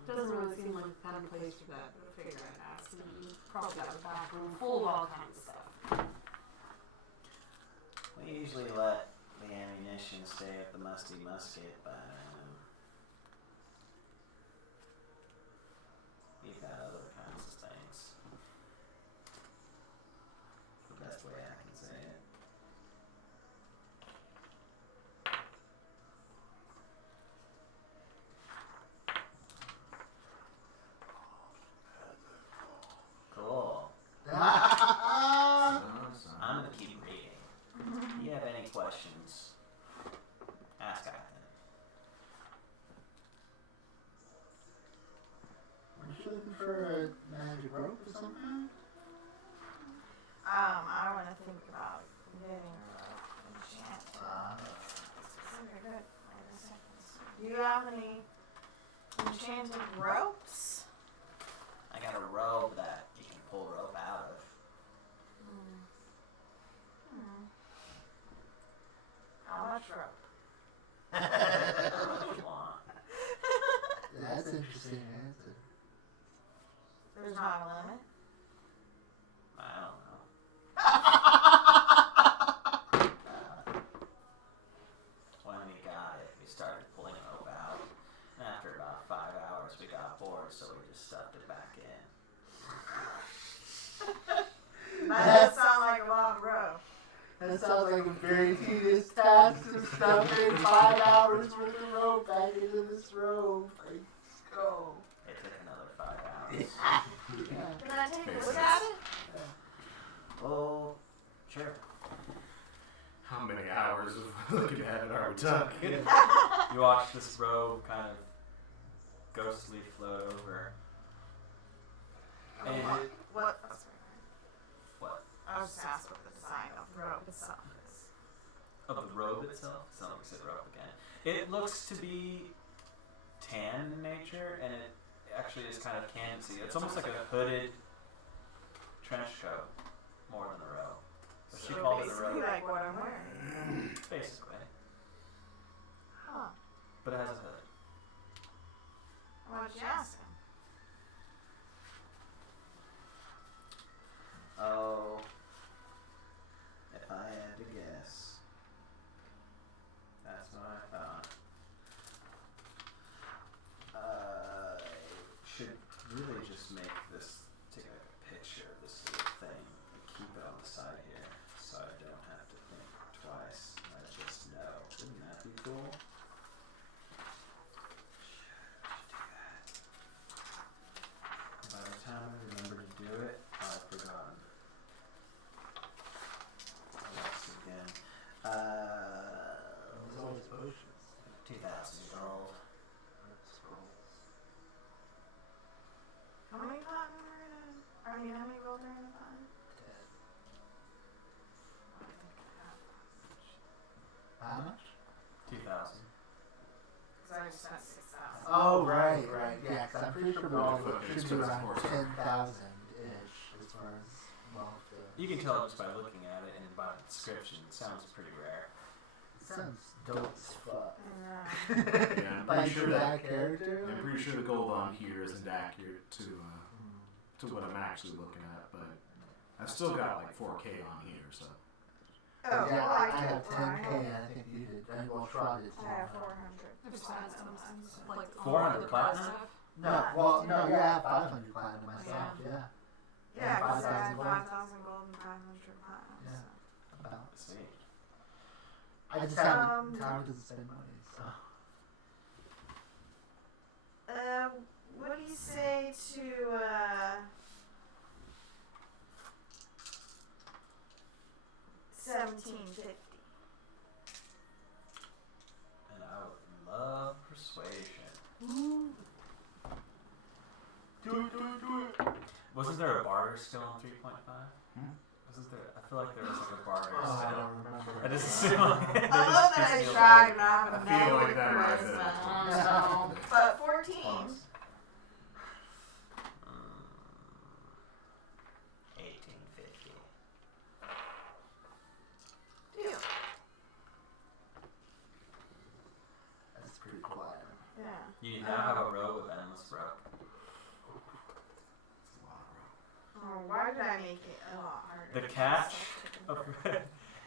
Doesn't really seem like the kind of place for that, but I figured I'd ask. And you probably got a back room full of all kinds of stuff. We usually let the ammunition stay at the musty musket, but we've got other kinds of things. The best way I can say it. looking for a magic rope or something? I want to think about getting a rope enchanted. Okay, good. Wait a second. Do you have any enchanted ropes? I got a robe that you can pull rope out of. How much rope? How much you want? That's an interesting answer. There's not a limit. I don't know. When we got it, we started pulling rope out. And after about 5 hours, we got bored, so we just stuffed it back in. That does sound like a lot of rope. That sounds like a very tedious task to stuff in 5 hours worth of rope back into this robe. Like, let's go. It took another 5 hours. Can I take a look at it? Oh, sure. How many hours of looking at it are we talking? You watch this robe kind of ghostly float over. And What? it, What? Oh, sorry. what? I was just asking what the design of the rope itself is. Of the robe itself? It's not like I said robe again. It looks to be tan in nature, and it actually is kind of canvasy. It's almost like a hooded trench coat more than a robe. But she So called it a basically robe. like what I'm wearing. Basically. Huh. But it has a hood. Why'd you ask him? Oh, if I had to guess, that's what I thought. I should really just make this, take a picture of this little thing and keep it on the side here so I don't have to think twice. I just know. Wouldn't that be cool? By the time I remember to do it, I've forgotten. Once again. There's always potions. 2,000 gold. How many platinum are in it? I mean, how many gold are in the platinum? I think I have that. How much? 2,000. Because I just spent 6,000. Oh, right. Yeah, because I'm pretty sure all of it It's should be around horse. 10,000-ish as far as wealth goes. You can tell just by looking at it and by the description. It sounds pretty rare. Sounds dope as fuck. Yeah, I'm Like pretty sure for that. that character? I'm pretty sure the gold on here isn't accurate to what I'm actually looking at, but I've still got like 4K on here, so. Oh, yeah, well, I I have did. 10K and I think you did. And well, Schwab did too. I have 400. There's platinum sometimes, like 400 the platinum? stuff. No, well, no, yeah, I have 500 platinum myself, yeah. Yeah, because I had 5,000 gold. 5,000 gold and 500 platinum. Yeah. So. About. Let's see. I just haven't, Tower doesn't spend money, so. What do you say to, 1750? And I would love persuasion. Do it. Wasn't there a barter skill on 3.5? Wasn't there? I feel like there was like a barter Oh, I skill. don't remember. I just assume. I love that I tried, but I have a I feel like negative that might have been charisma. a But 14. Close. 1850. Deal. That's pretty quiet. Yeah. You now have a row of endless rope. Oh, why did I make it a lot harder? The catch of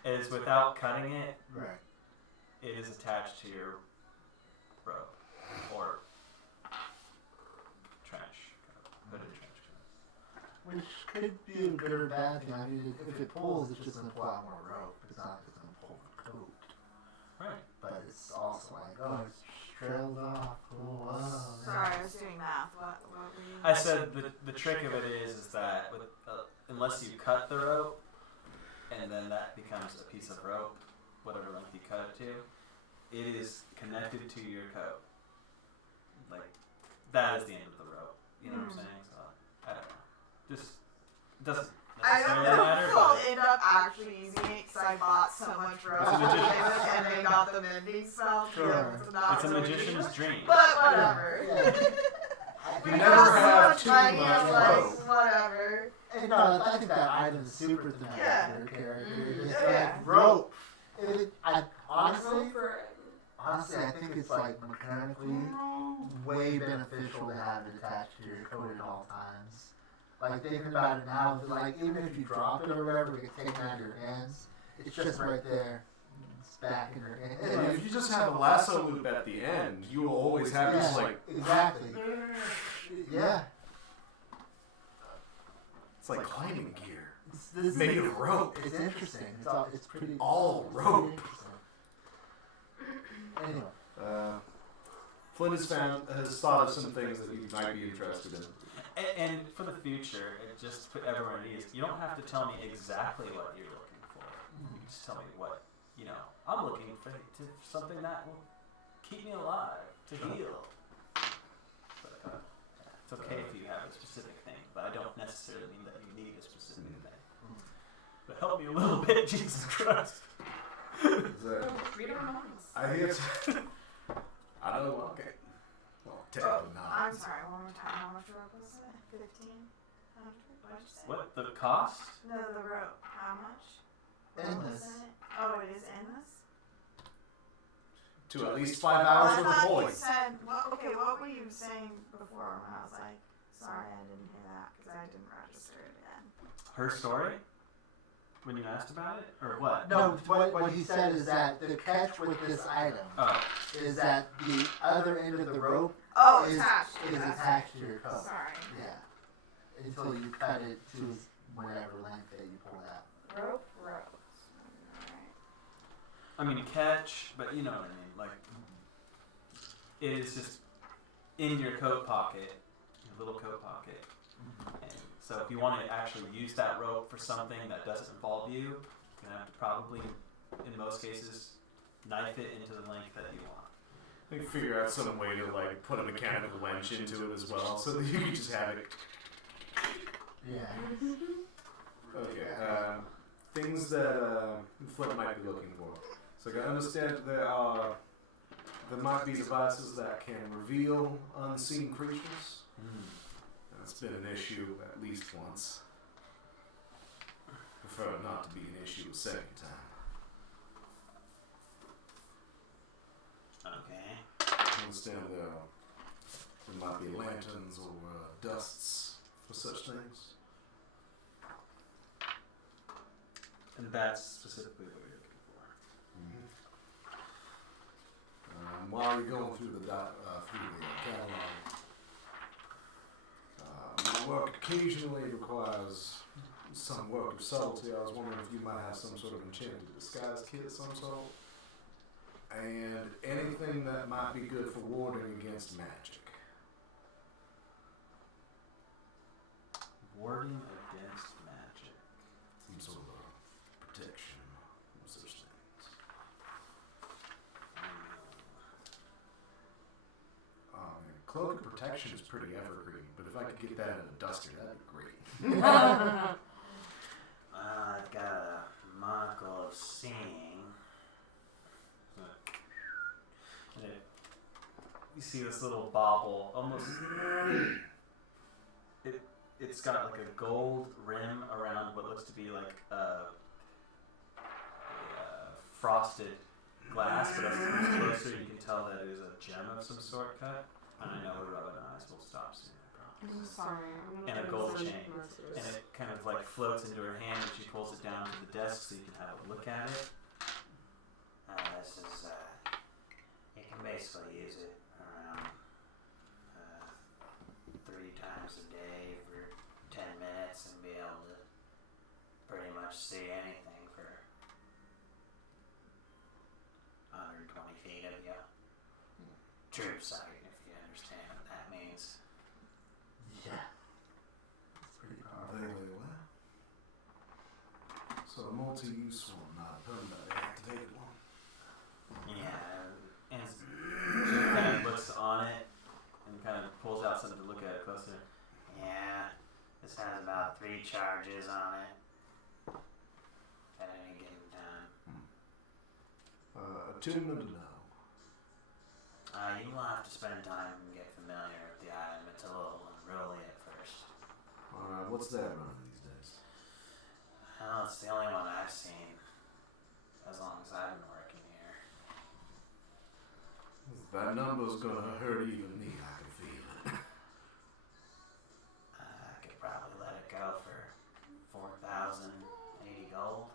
is without cutting it, Right. it is attached to your rope or trench, hooded trench coat. Which could be a good or bad thing. I mean, if it pulls, it's just going to pull out more rope. It's not just going to pull the coat. Right. But it's also like, oh, it's trailed off. Oh, wow. Sorry, I was doing math. What were you? I said the trick of it is that with, unless you cut the rope, and then that becomes a piece of rope, whatever length you cut it to, it is connected to your coat. Like, that is the end of the rope. You know what I'm saying? So I don't know. Just doesn't I don't necessarily know matter. if I'll But end up actually using it because I bought so much rope and they got the mending spell. Sure. it's a magician's dream. But whatever. You We never got so have much too money, much I'm like, rope. whatever. And no, I think that item's super thematic Yeah. for your character. It's Yeah. like rope. Honestly, I think it's like mechanically way beneficial to have it attached to your coat at all times. Like thinking about it now, like even if you drop it or whatever, it gets taken out of your hands. It's just right there. It's back in your hand. And if you just have a lasso loop at the end, you will always have this like exactly. Yeah. it's like climbing gear. It's Made of rope. It's interesting. It's pretty All pretty rope. interesting. Anyway. Flint has thought of some things that you might be interested in. And for the future, just put everyone at ease. You don't have to tell me exactly what you're looking for. You can just tell me what, I'm looking for something that will keep me alive, to heal. But it's okay if you have a specific thing, but I don't necessarily mean that you need a specific thing. But help me a little bit, Jesus Christ. Read our minds. I guess. I don't know. Okay. Well, technically not. I'm sorry, one more time. How much rope was it? 1,500? What'd you say? What, the cost? No, the rope. How much? Endless. Was it? Oh, it is endless? To at least 5 hours I worth of thought you points. said, what were you saying before when I was like, sorry, I didn't hear that because I didn't register it again. Her story? When you asked about it? Or what? No, what he said is that the catch with this item Oh. is that the other end of the rope Oh, is attached to that. attached to your coat. Sorry. Yeah. Until you cut it to whatever length that you pull out. Rope. Alright. I mean, catch, but you know what I mean. Like, it is just in your coat pocket, your little coat pocket. And so if you want to actually use that rope for something that doesn't involve you, you're going to have to probably, in most cases, knife it into the length that you want. I think figure out some way to like put a mechanical wench into it as well, so that you can just have it. Yeah. Okay. Things that Flint might be looking for. So I understand that there might be devices that can reveal unseen creatures. That's been an issue at least once. Prefer not to be an issue a second time. Okay. I understand there might be lanterns or dusts for such things. And that's specifically what you're looking for. While you're going through the catalog, my work occasionally requires some work of subtlety. I was wondering if you might have some sort of enchanted disguise kit of some sort, and anything that might be good for warding against magic. Warding against magic. Some sort of protection, such things. Cloak of protection is pretty evergreen, but if I could get that in a duster, that'd be great. I've got a monocle of seeing. You see this little bauble, almost. It's got like a gold rim around what looks to be like a frosted glass, but as it comes closer, you can tell that it is a gem of some sort cut. And I know rubbing eyes will stop soon, I promise. I'm sorry. And a gold chain. And it kind of like floats into her hand and she pulls it down to the desk so you can have a look at it. This is, you can basically use it around 3 times a day for 10 minutes and be able to pretty much see anything for 120 feet of you. True sight, if you understand what that means. Yeah. It's pretty powerful. Vaguely aware. So a multi-use one, not a permanently activated one. Yeah, and she kind of looks on it and kind of pulls out something to look at it closer. Attunement to know. You will have to spend time and get familiar with the item. It's a little unruly at first. Alright, what's that running these days? Well, it's the only one I've seen as long as I've been working here. That number's gonna hurt even me, I can feel it. I could probably let it go for 4,080 gold.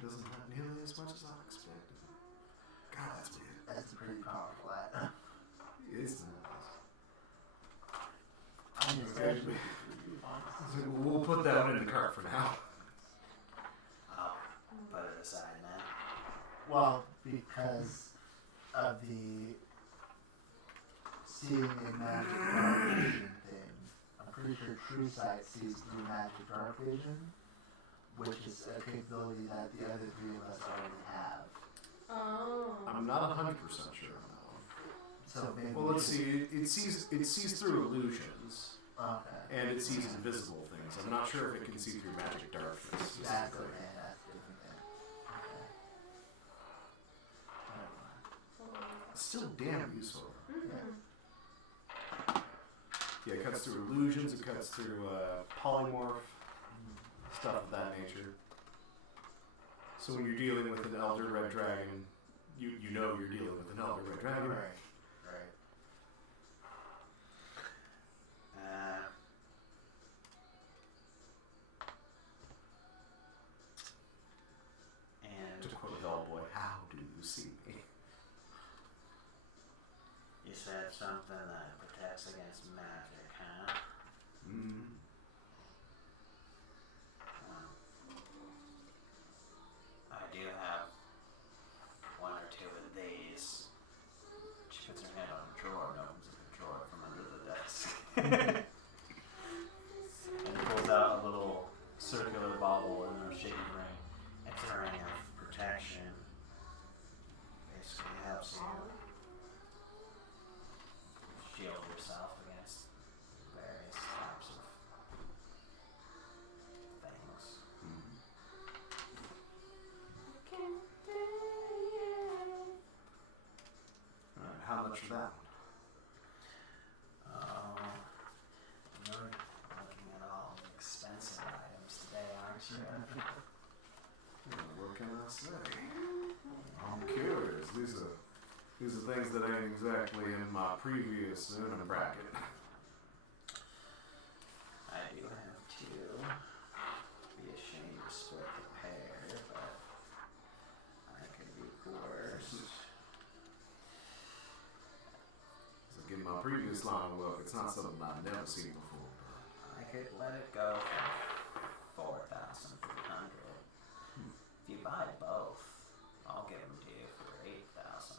Doesn't have nearly as much as I expected. God, that's weird. That's a pretty powerful item. It's nice. I mean, especially. We'll put that one in the cart for now. I'll put it aside now. Well, because of the seeing in magic dark vision thing, I'm pretty sure True Sight sees through magic dark vision, which is a capability that the other three of us already have. Oh. I'm not 100% sure on that one. So maybe. Well, let's see. It sees through illusions, Okay. and it sees invisible things. I'm not sure if it can see through magic darkness. That's specifically. okay. That's a different thing. Okay. Never mind. It's still damn useful. Mm-hmm. Yeah, it cuts through illusions. It cuts through polymorph stuff of that nature. So when you're dealing with an elder red dragon, you know you're dealing with an elder red dragon. Right. And To quote Hellboy, how do you see me? you said something that protects against magic, huh? Mm. Well, I do have one or two of these. She puts her hand on a drawer and opens the drawer from under the desk. and pulls out a little circular bauble in her shaky ring. It's a ring of protection. Basically helps you shield yourself against various types of things. Alright, how much for that one? You're looking at all the expensive items today, aren't you? What can I say? I'm curious. These are things that ain't exactly in my previous Zuna bracket. I do have two. Be ashamed to split the pair, but I could be coerced. So give my previous line of work. It's not something I've never seen before. I could let it go for 4,300. If you buy both, I'll give them to you for 8,000.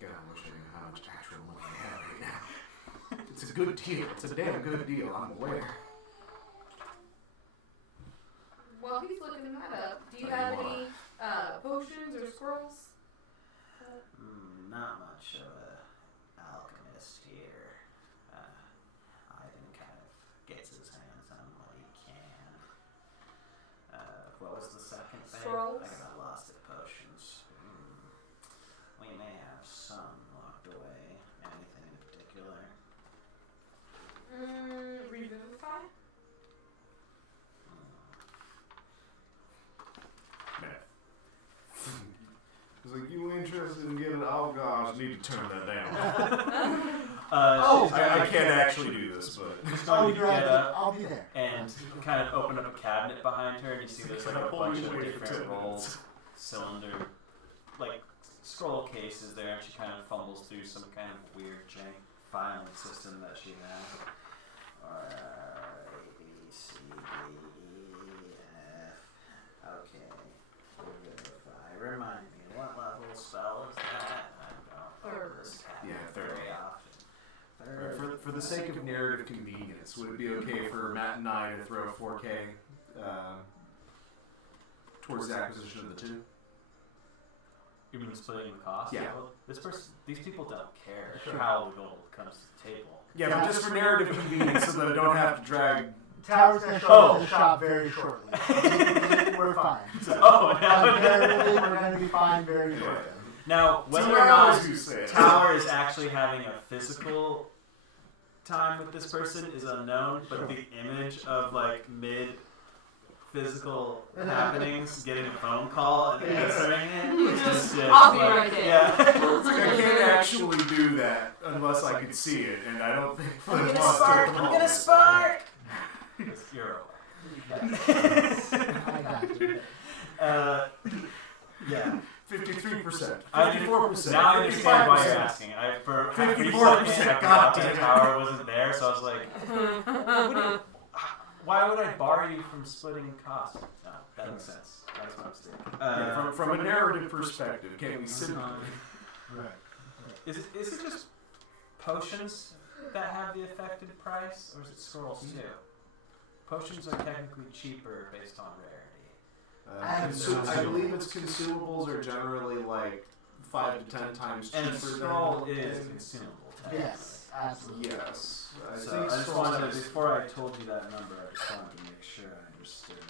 God, I wish I knew how much actual money I have right now. It's a good deal. It's a damn good deal. I'm aware. While he's looking that up, do you have any potions or scrolls? Not much of a alchemist here. Ivan kind of gets his hands on what he can. What was the second thing? Scrolls. I got lost at potions. We may have some locked away. Anything in particular? Revivify? It's like, you interested in getting, oh gosh, I need to turn that down. I can't actually do this, but. She's going to get up I'll be there. and kind of open up a cabinet behind her, and you see there's like a bunch of Wait for 10 different roll, minutes. cylinder, like scroll cases there, and she kind of fumbles through some kind of weird jank filing system that she has. A, B, C, D, E, F. Okay. Revivify. Remind me, what level spell is that? I don't know this Yeah, cabinet third. very often. Third. For the sake of narrative convenience, would it be okay for Matt and I to throw 4K towards the acquisition of the two? You mean splitting the cost? Yeah. Well, these people don't care how the gold comes to the table. Yeah, but just for narrative convenience, so that I don't have to drag Tower's gonna show up at the shop very shortly. We're fine. Oh, no. Apparently, we're gonna be fine very shortly. Now, whether or not Tower is actually having a physical time with this person is unknown, but the image of like mid-physical happenings, getting a phone call and answering it, just I'll be like, right there. yeah. I can't actually do that unless I can see it, and I don't think Flint wants to at the moment. spark. You're I got you. yeah. 53%. 54%. Now I understand why you're asking. For 54%. God damn, the tower wasn't there, so I was like, why would I bar you from splitting costs? No, that makes sense. That's what I'm saying. From a narrative perspective, can we simply... Right. Is it just potions that have the affected price, or is it scrolls too? Potions are technically cheaper based on rarity. I believe its consumables are generally like 5 to 10 times cheaper And scroll is consumable. Yes, absolutely. Yes. I So think I just scroll wanted to, is- before I told you that number, I just wanted to make sure I understood.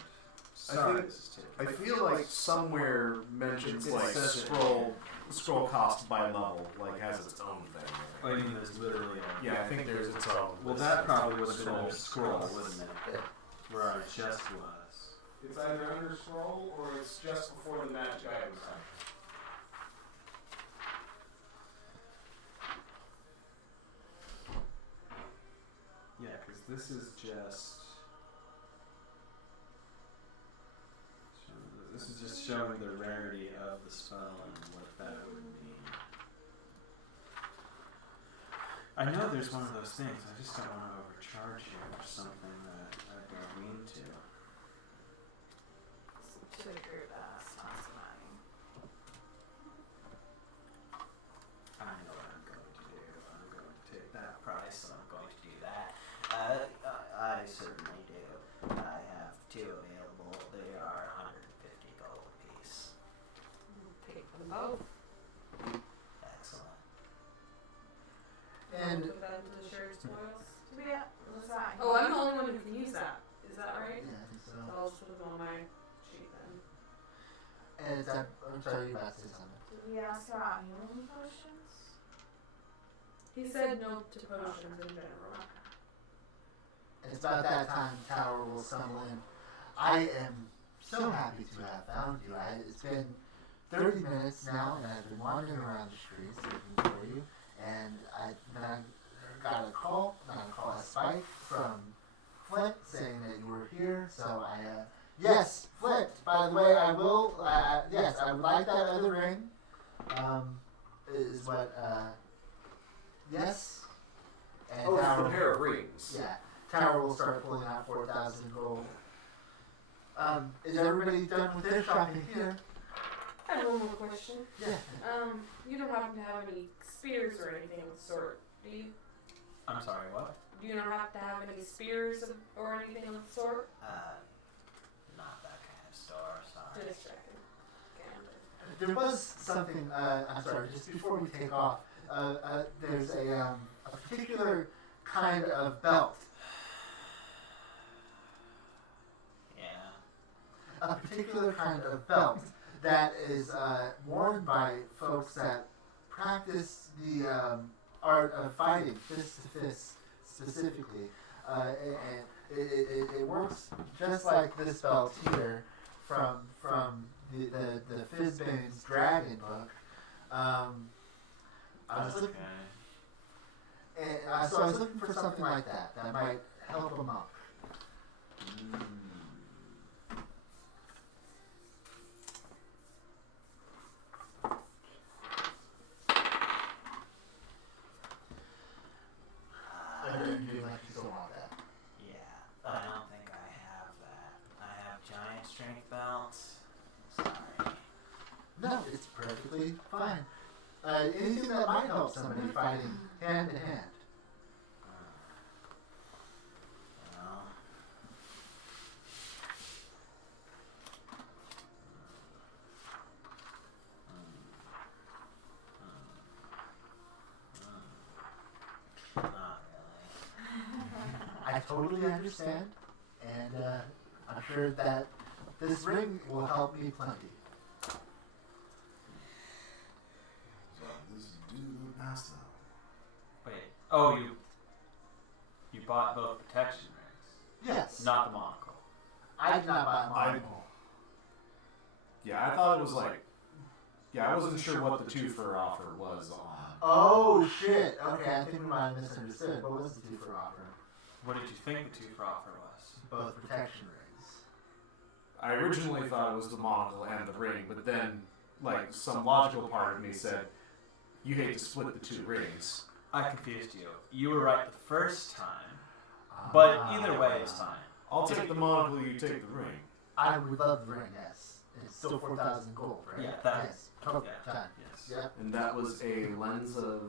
Sorry, think- this is I taking. feel like somewhere mentions It like says it. scroll cost by level, like has its own thing. Oh, you mean there's literally a... Yeah, I think there's its own. Well, that probably would have been under scroll, wouldn't it? Where our chest was. It's either under scroll or it's just before the magic items. Yeah, because this is just... This is just showing the rarity of the spell and what that would mean. I know there's one of those things, I just don't want to overcharge you for something that I don't mean to. Triggered sponsoring. I know what I'm going to do. I'm going to take that price and I'm going to do that. I certainly do. I have 2 available. They are 150 gold apiece. Take them both. Excellent. And Put that into the shared spoils. Yeah, what's that? Oh, I'm the only one who can use that. Is that right? yeah, I think so. So I'll just put them on my sheet then. And it's I'm sorry, you about to say something. Did we ask about healing potions? He said no to potions in general. It's about that time Tower will stumble in. I am so happy to have found you. It's been 30 minutes now, and I've been wandering around the streets looking for you. And I got a spike from Flint saying that you were here. So yes, Flint. By the way, I will. Yes, I would like that other ring. Is what. Yes. And Oh, Tower, the pair of rings. yeah, Tower will start pulling out 4,000 gold. Is everybody done with their shopping here? I have one more question. Yeah. You don't happen to have any spears or anything of the sort, do you? I'm sorry, what? Do you not have to have any spears or anything of the sort? Not that kind of store, sorry. Just checking. Okay. There was something, I'm sorry, just before we take off, there's a particular kind of belt. Yeah. A particular kind of belt that is worn by folks that practice the art of fighting, fist to fist specifically. And it works just like this belt here from the Fizbane's Dragon book. I was looking, and so I was looking for something like that that might help them out. I didn't do like you don't want that. Yeah, I don't think I have that. I have giant strength belts. Sorry. No, it's perfectly fine. Anything that might help somebody fighting hand to hand. Well, not really. I totally understand. I'm sure that this ring will help me plenty. This dude passed out. Wait. Oh, you bought both protection rings, Yes. not the monocle. I did not buy a monocle. Yeah, I thought it was like. Yeah, I wasn't sure what the 2 for offer was on. Oh shit. Okay, I think we might have misunderstood. What was the 2 for offer? What did you think the 2 for offer was? Both protection rings. I originally thought it was the monocle and the ring, but then, like, some logical part of me said, you hate to split the 2 rings. I confused you. You were right the first time, but either way it's fine. I'll take the monocle, you take the ring. I would love the ring, yes. It's still 4,000 gold, right? Yeah, that- Yes. Oh, yeah. done. Yes. Yep. And that was a lens of.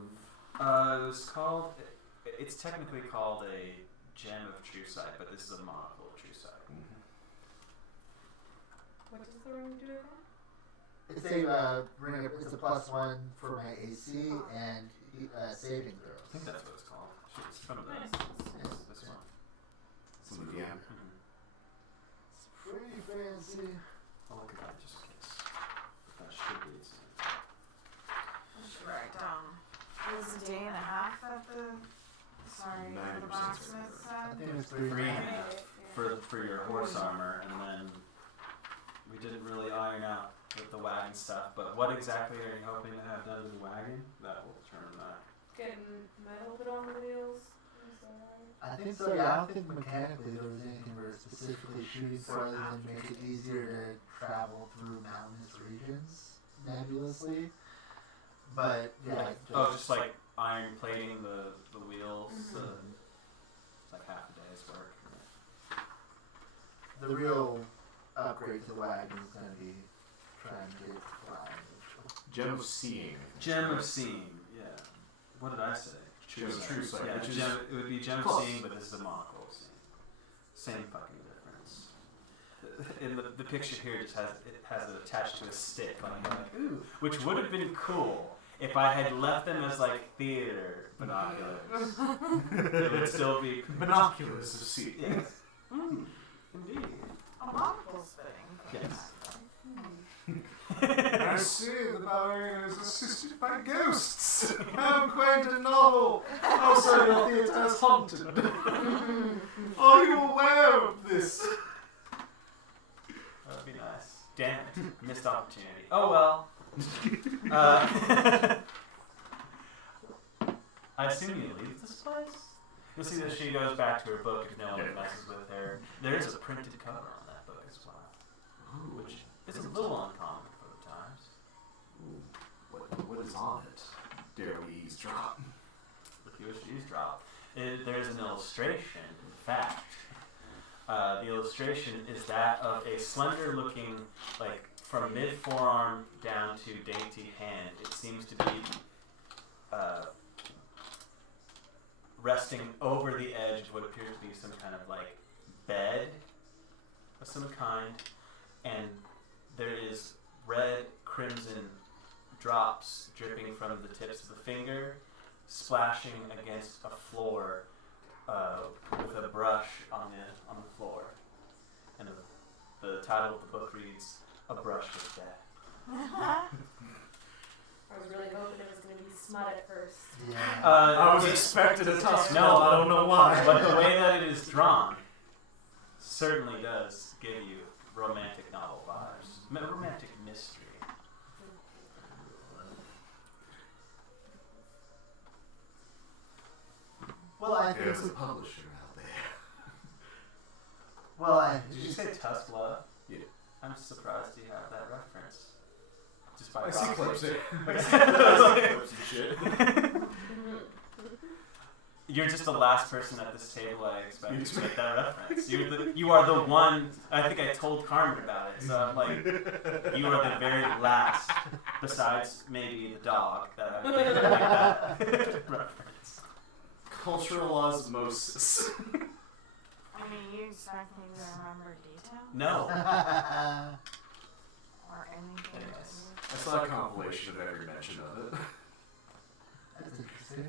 It was called. It's technically called a gem of true sight, but this is a monocle of true sight. What does the ring do again? It's a ring. It's a +1 for my AC and saving I throws. think that's what it's called. It's from the Yes. this one. Some of the end. It's pretty fancy. I'll look at that just in case. That should be it. I should write down. It was a day and a half at the. Sorry, for the 90% blacksmith I said. think it was 3 3. and a half for your horse armor, and then we didn't really iron out with the wagon stuff. But what exactly are you hoping to have done to the wagon? That will determine that. Getting metal put on the wheels. I think so. Yeah, I don't think mechanically there was anything we were specifically shooting for other than make it easier to travel through mountainous regions nebulously. But yeah, Just like iron plating the wheels. It's like half a day's work. the real upgrade to the wagon is going to be trying to get it to fly. Gem of seeing. Gem of seeing. Yeah. What did I say? True sight. Yeah, Which is gem, it would be gem of close. seeing, but this is a monocle of seeing. Same fucking difference. And the picture here just has it attached to a stick, like ooh, which would have been cool if I had left them as like theater binoculars. It would still be binoculars of seeing. Yes. Indeed. A monocle spitting. Yes. I see the barbarian is assisted by ghosts. How quaint and novel. Also, your theatre is haunted. Are you aware of this? That'd be nice. Damn it. Missed opportunity. Oh well. I assume you leave this place? You'll see that she goes back to her book if no one messes with her. There is a printed cover on that book as well, which is a little uncommon for the times. What is on it? Dare we eavesdrop? If you wish to eavesdrop, there's an illustration, in fact. The illustration is that of a slender-looking, like, from mid-forearm down to dainty hand. It seems to be resting over the edge of what appears to be some kind of, like, bed of some kind. And there is red, crimson drops dripping from the tips of the finger, splashing against a floor with a brush on the floor. And the title of the book reads, A Brush with Death. I was really hoping it was going to be smut at first. Yeah. I was expecting a tough No, I don't know why. But the way that it is drawn certainly does give you romantic novel vibes. Romantic mystery. Well, I think. There's a publisher out there. Well, Did you say Tesla? Yeah. I'm surprised you have that reference. Just by I see proxy. clips there. I see clips and shit. You're just the last person at this table I expected to make that reference. You are the one. I think I told Carmen about it. So I'm like, you are the very last, besides maybe the dog, that I would make that reference. Cultural osmosis. I mean, you expect me to remember detail? No. Or anything Anyways. to do I saw a compilation of every mention of it. That's interesting.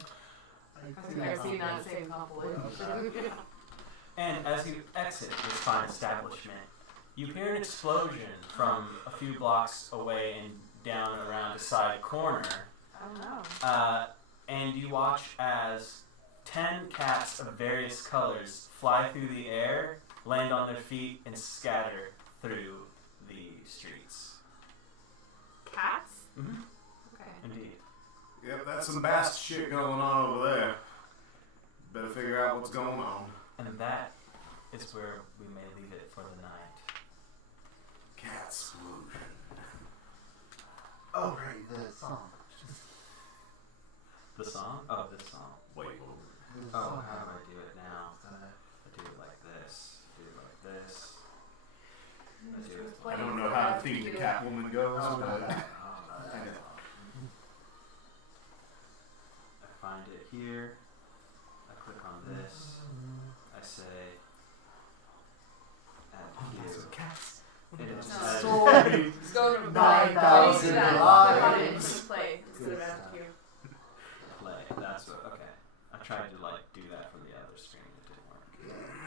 I think I've seen that same compilation. And as you exit this fine establishment, you hear an explosion from a few blocks away and down around a side corner. Oh no. And you watch as 10 cats of various colors fly through the air, land on their feet, and scatter through the streets. Cats? Mm-hmm. Okay. Indeed. Yep, that's some bast shit going on over there. Better figure out what's going on. And that is where we may leave it for the night. Cat explosion. Oh, right, the song. The song? Oh, this song. Wait, The Oh, song. how do I do it now? I do it like this. Do it like this. I don't know how the theme to Catwoman goes, Oh, but no. I find it here. I click on this. I say add queue. cats. And it just No. adds- Story. Just go to play. 9,000 Put it lives. in play instead of ask you. play. That's what. Okay. I tried to like do that from the other screen. It didn't work.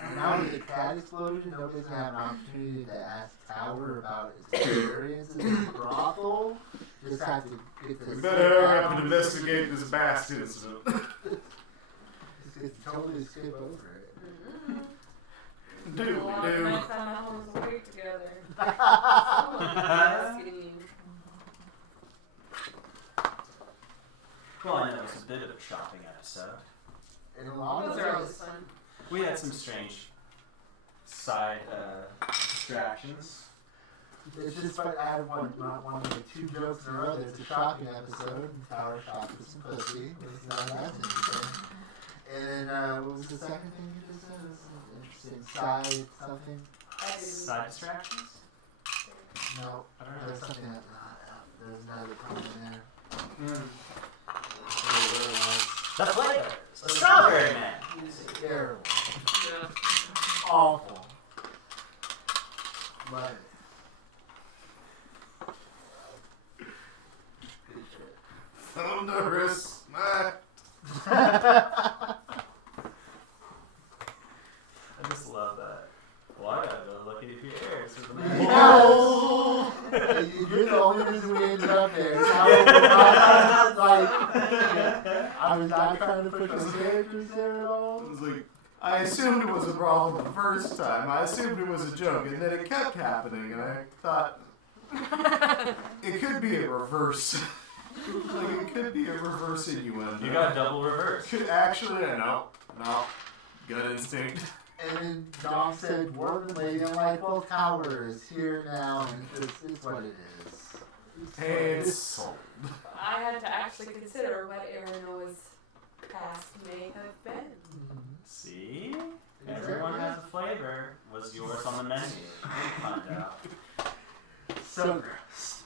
And now with the cat explosion, nobody's gonna have an opportunity to ask Tower about his experiences in the brothel. Just have to get this. We better hurry up and investigate this bast incident. Just get to totally skip over it. Do A lot we of do? nights on the homes away together. Asking. Well, I know it was a bit of a shopping episode. And a lot of Those are always those. fun. We had some strange side distractions. It's just fun. I had one of the 2 jokes in a row. There's a shopping episode, and Tower shopped for some pussy. That's interesting. And what was the second thing you just said? It was interesting. Side something? Side distractions? No. I don't know. There's something that. There's another point in there. Mm. Whatever it was. The flavors. The strawberry man. Terrible. Yeah. Awful. But. Good shit. Thunderous smack. I just love that. Well, I gotta go look at your ears. No! You're the only reason we ended up there. I was not trying to push the characters there at all. It was like, I assumed it was a brawl the first time. I assumed it was a joke, and then it kept happening, and I thought it could be a reverse. Like it could be a reverse innuendo. You got double reverse. Could actually, no, gut instinct. And then Dom said, Dwarven Lady. I'm like, well, Tower is here now, and it's what it is. It's sold. I had to actually consider what Aranoa's past may have been. See? Everyone has a flavor. Was yours on the menu? Find out. So gross.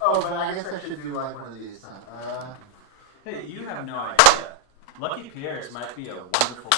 Oh, but I guess I should do like one of these. Hey, you have no idea. Lucky Pierre's might be a wonderful place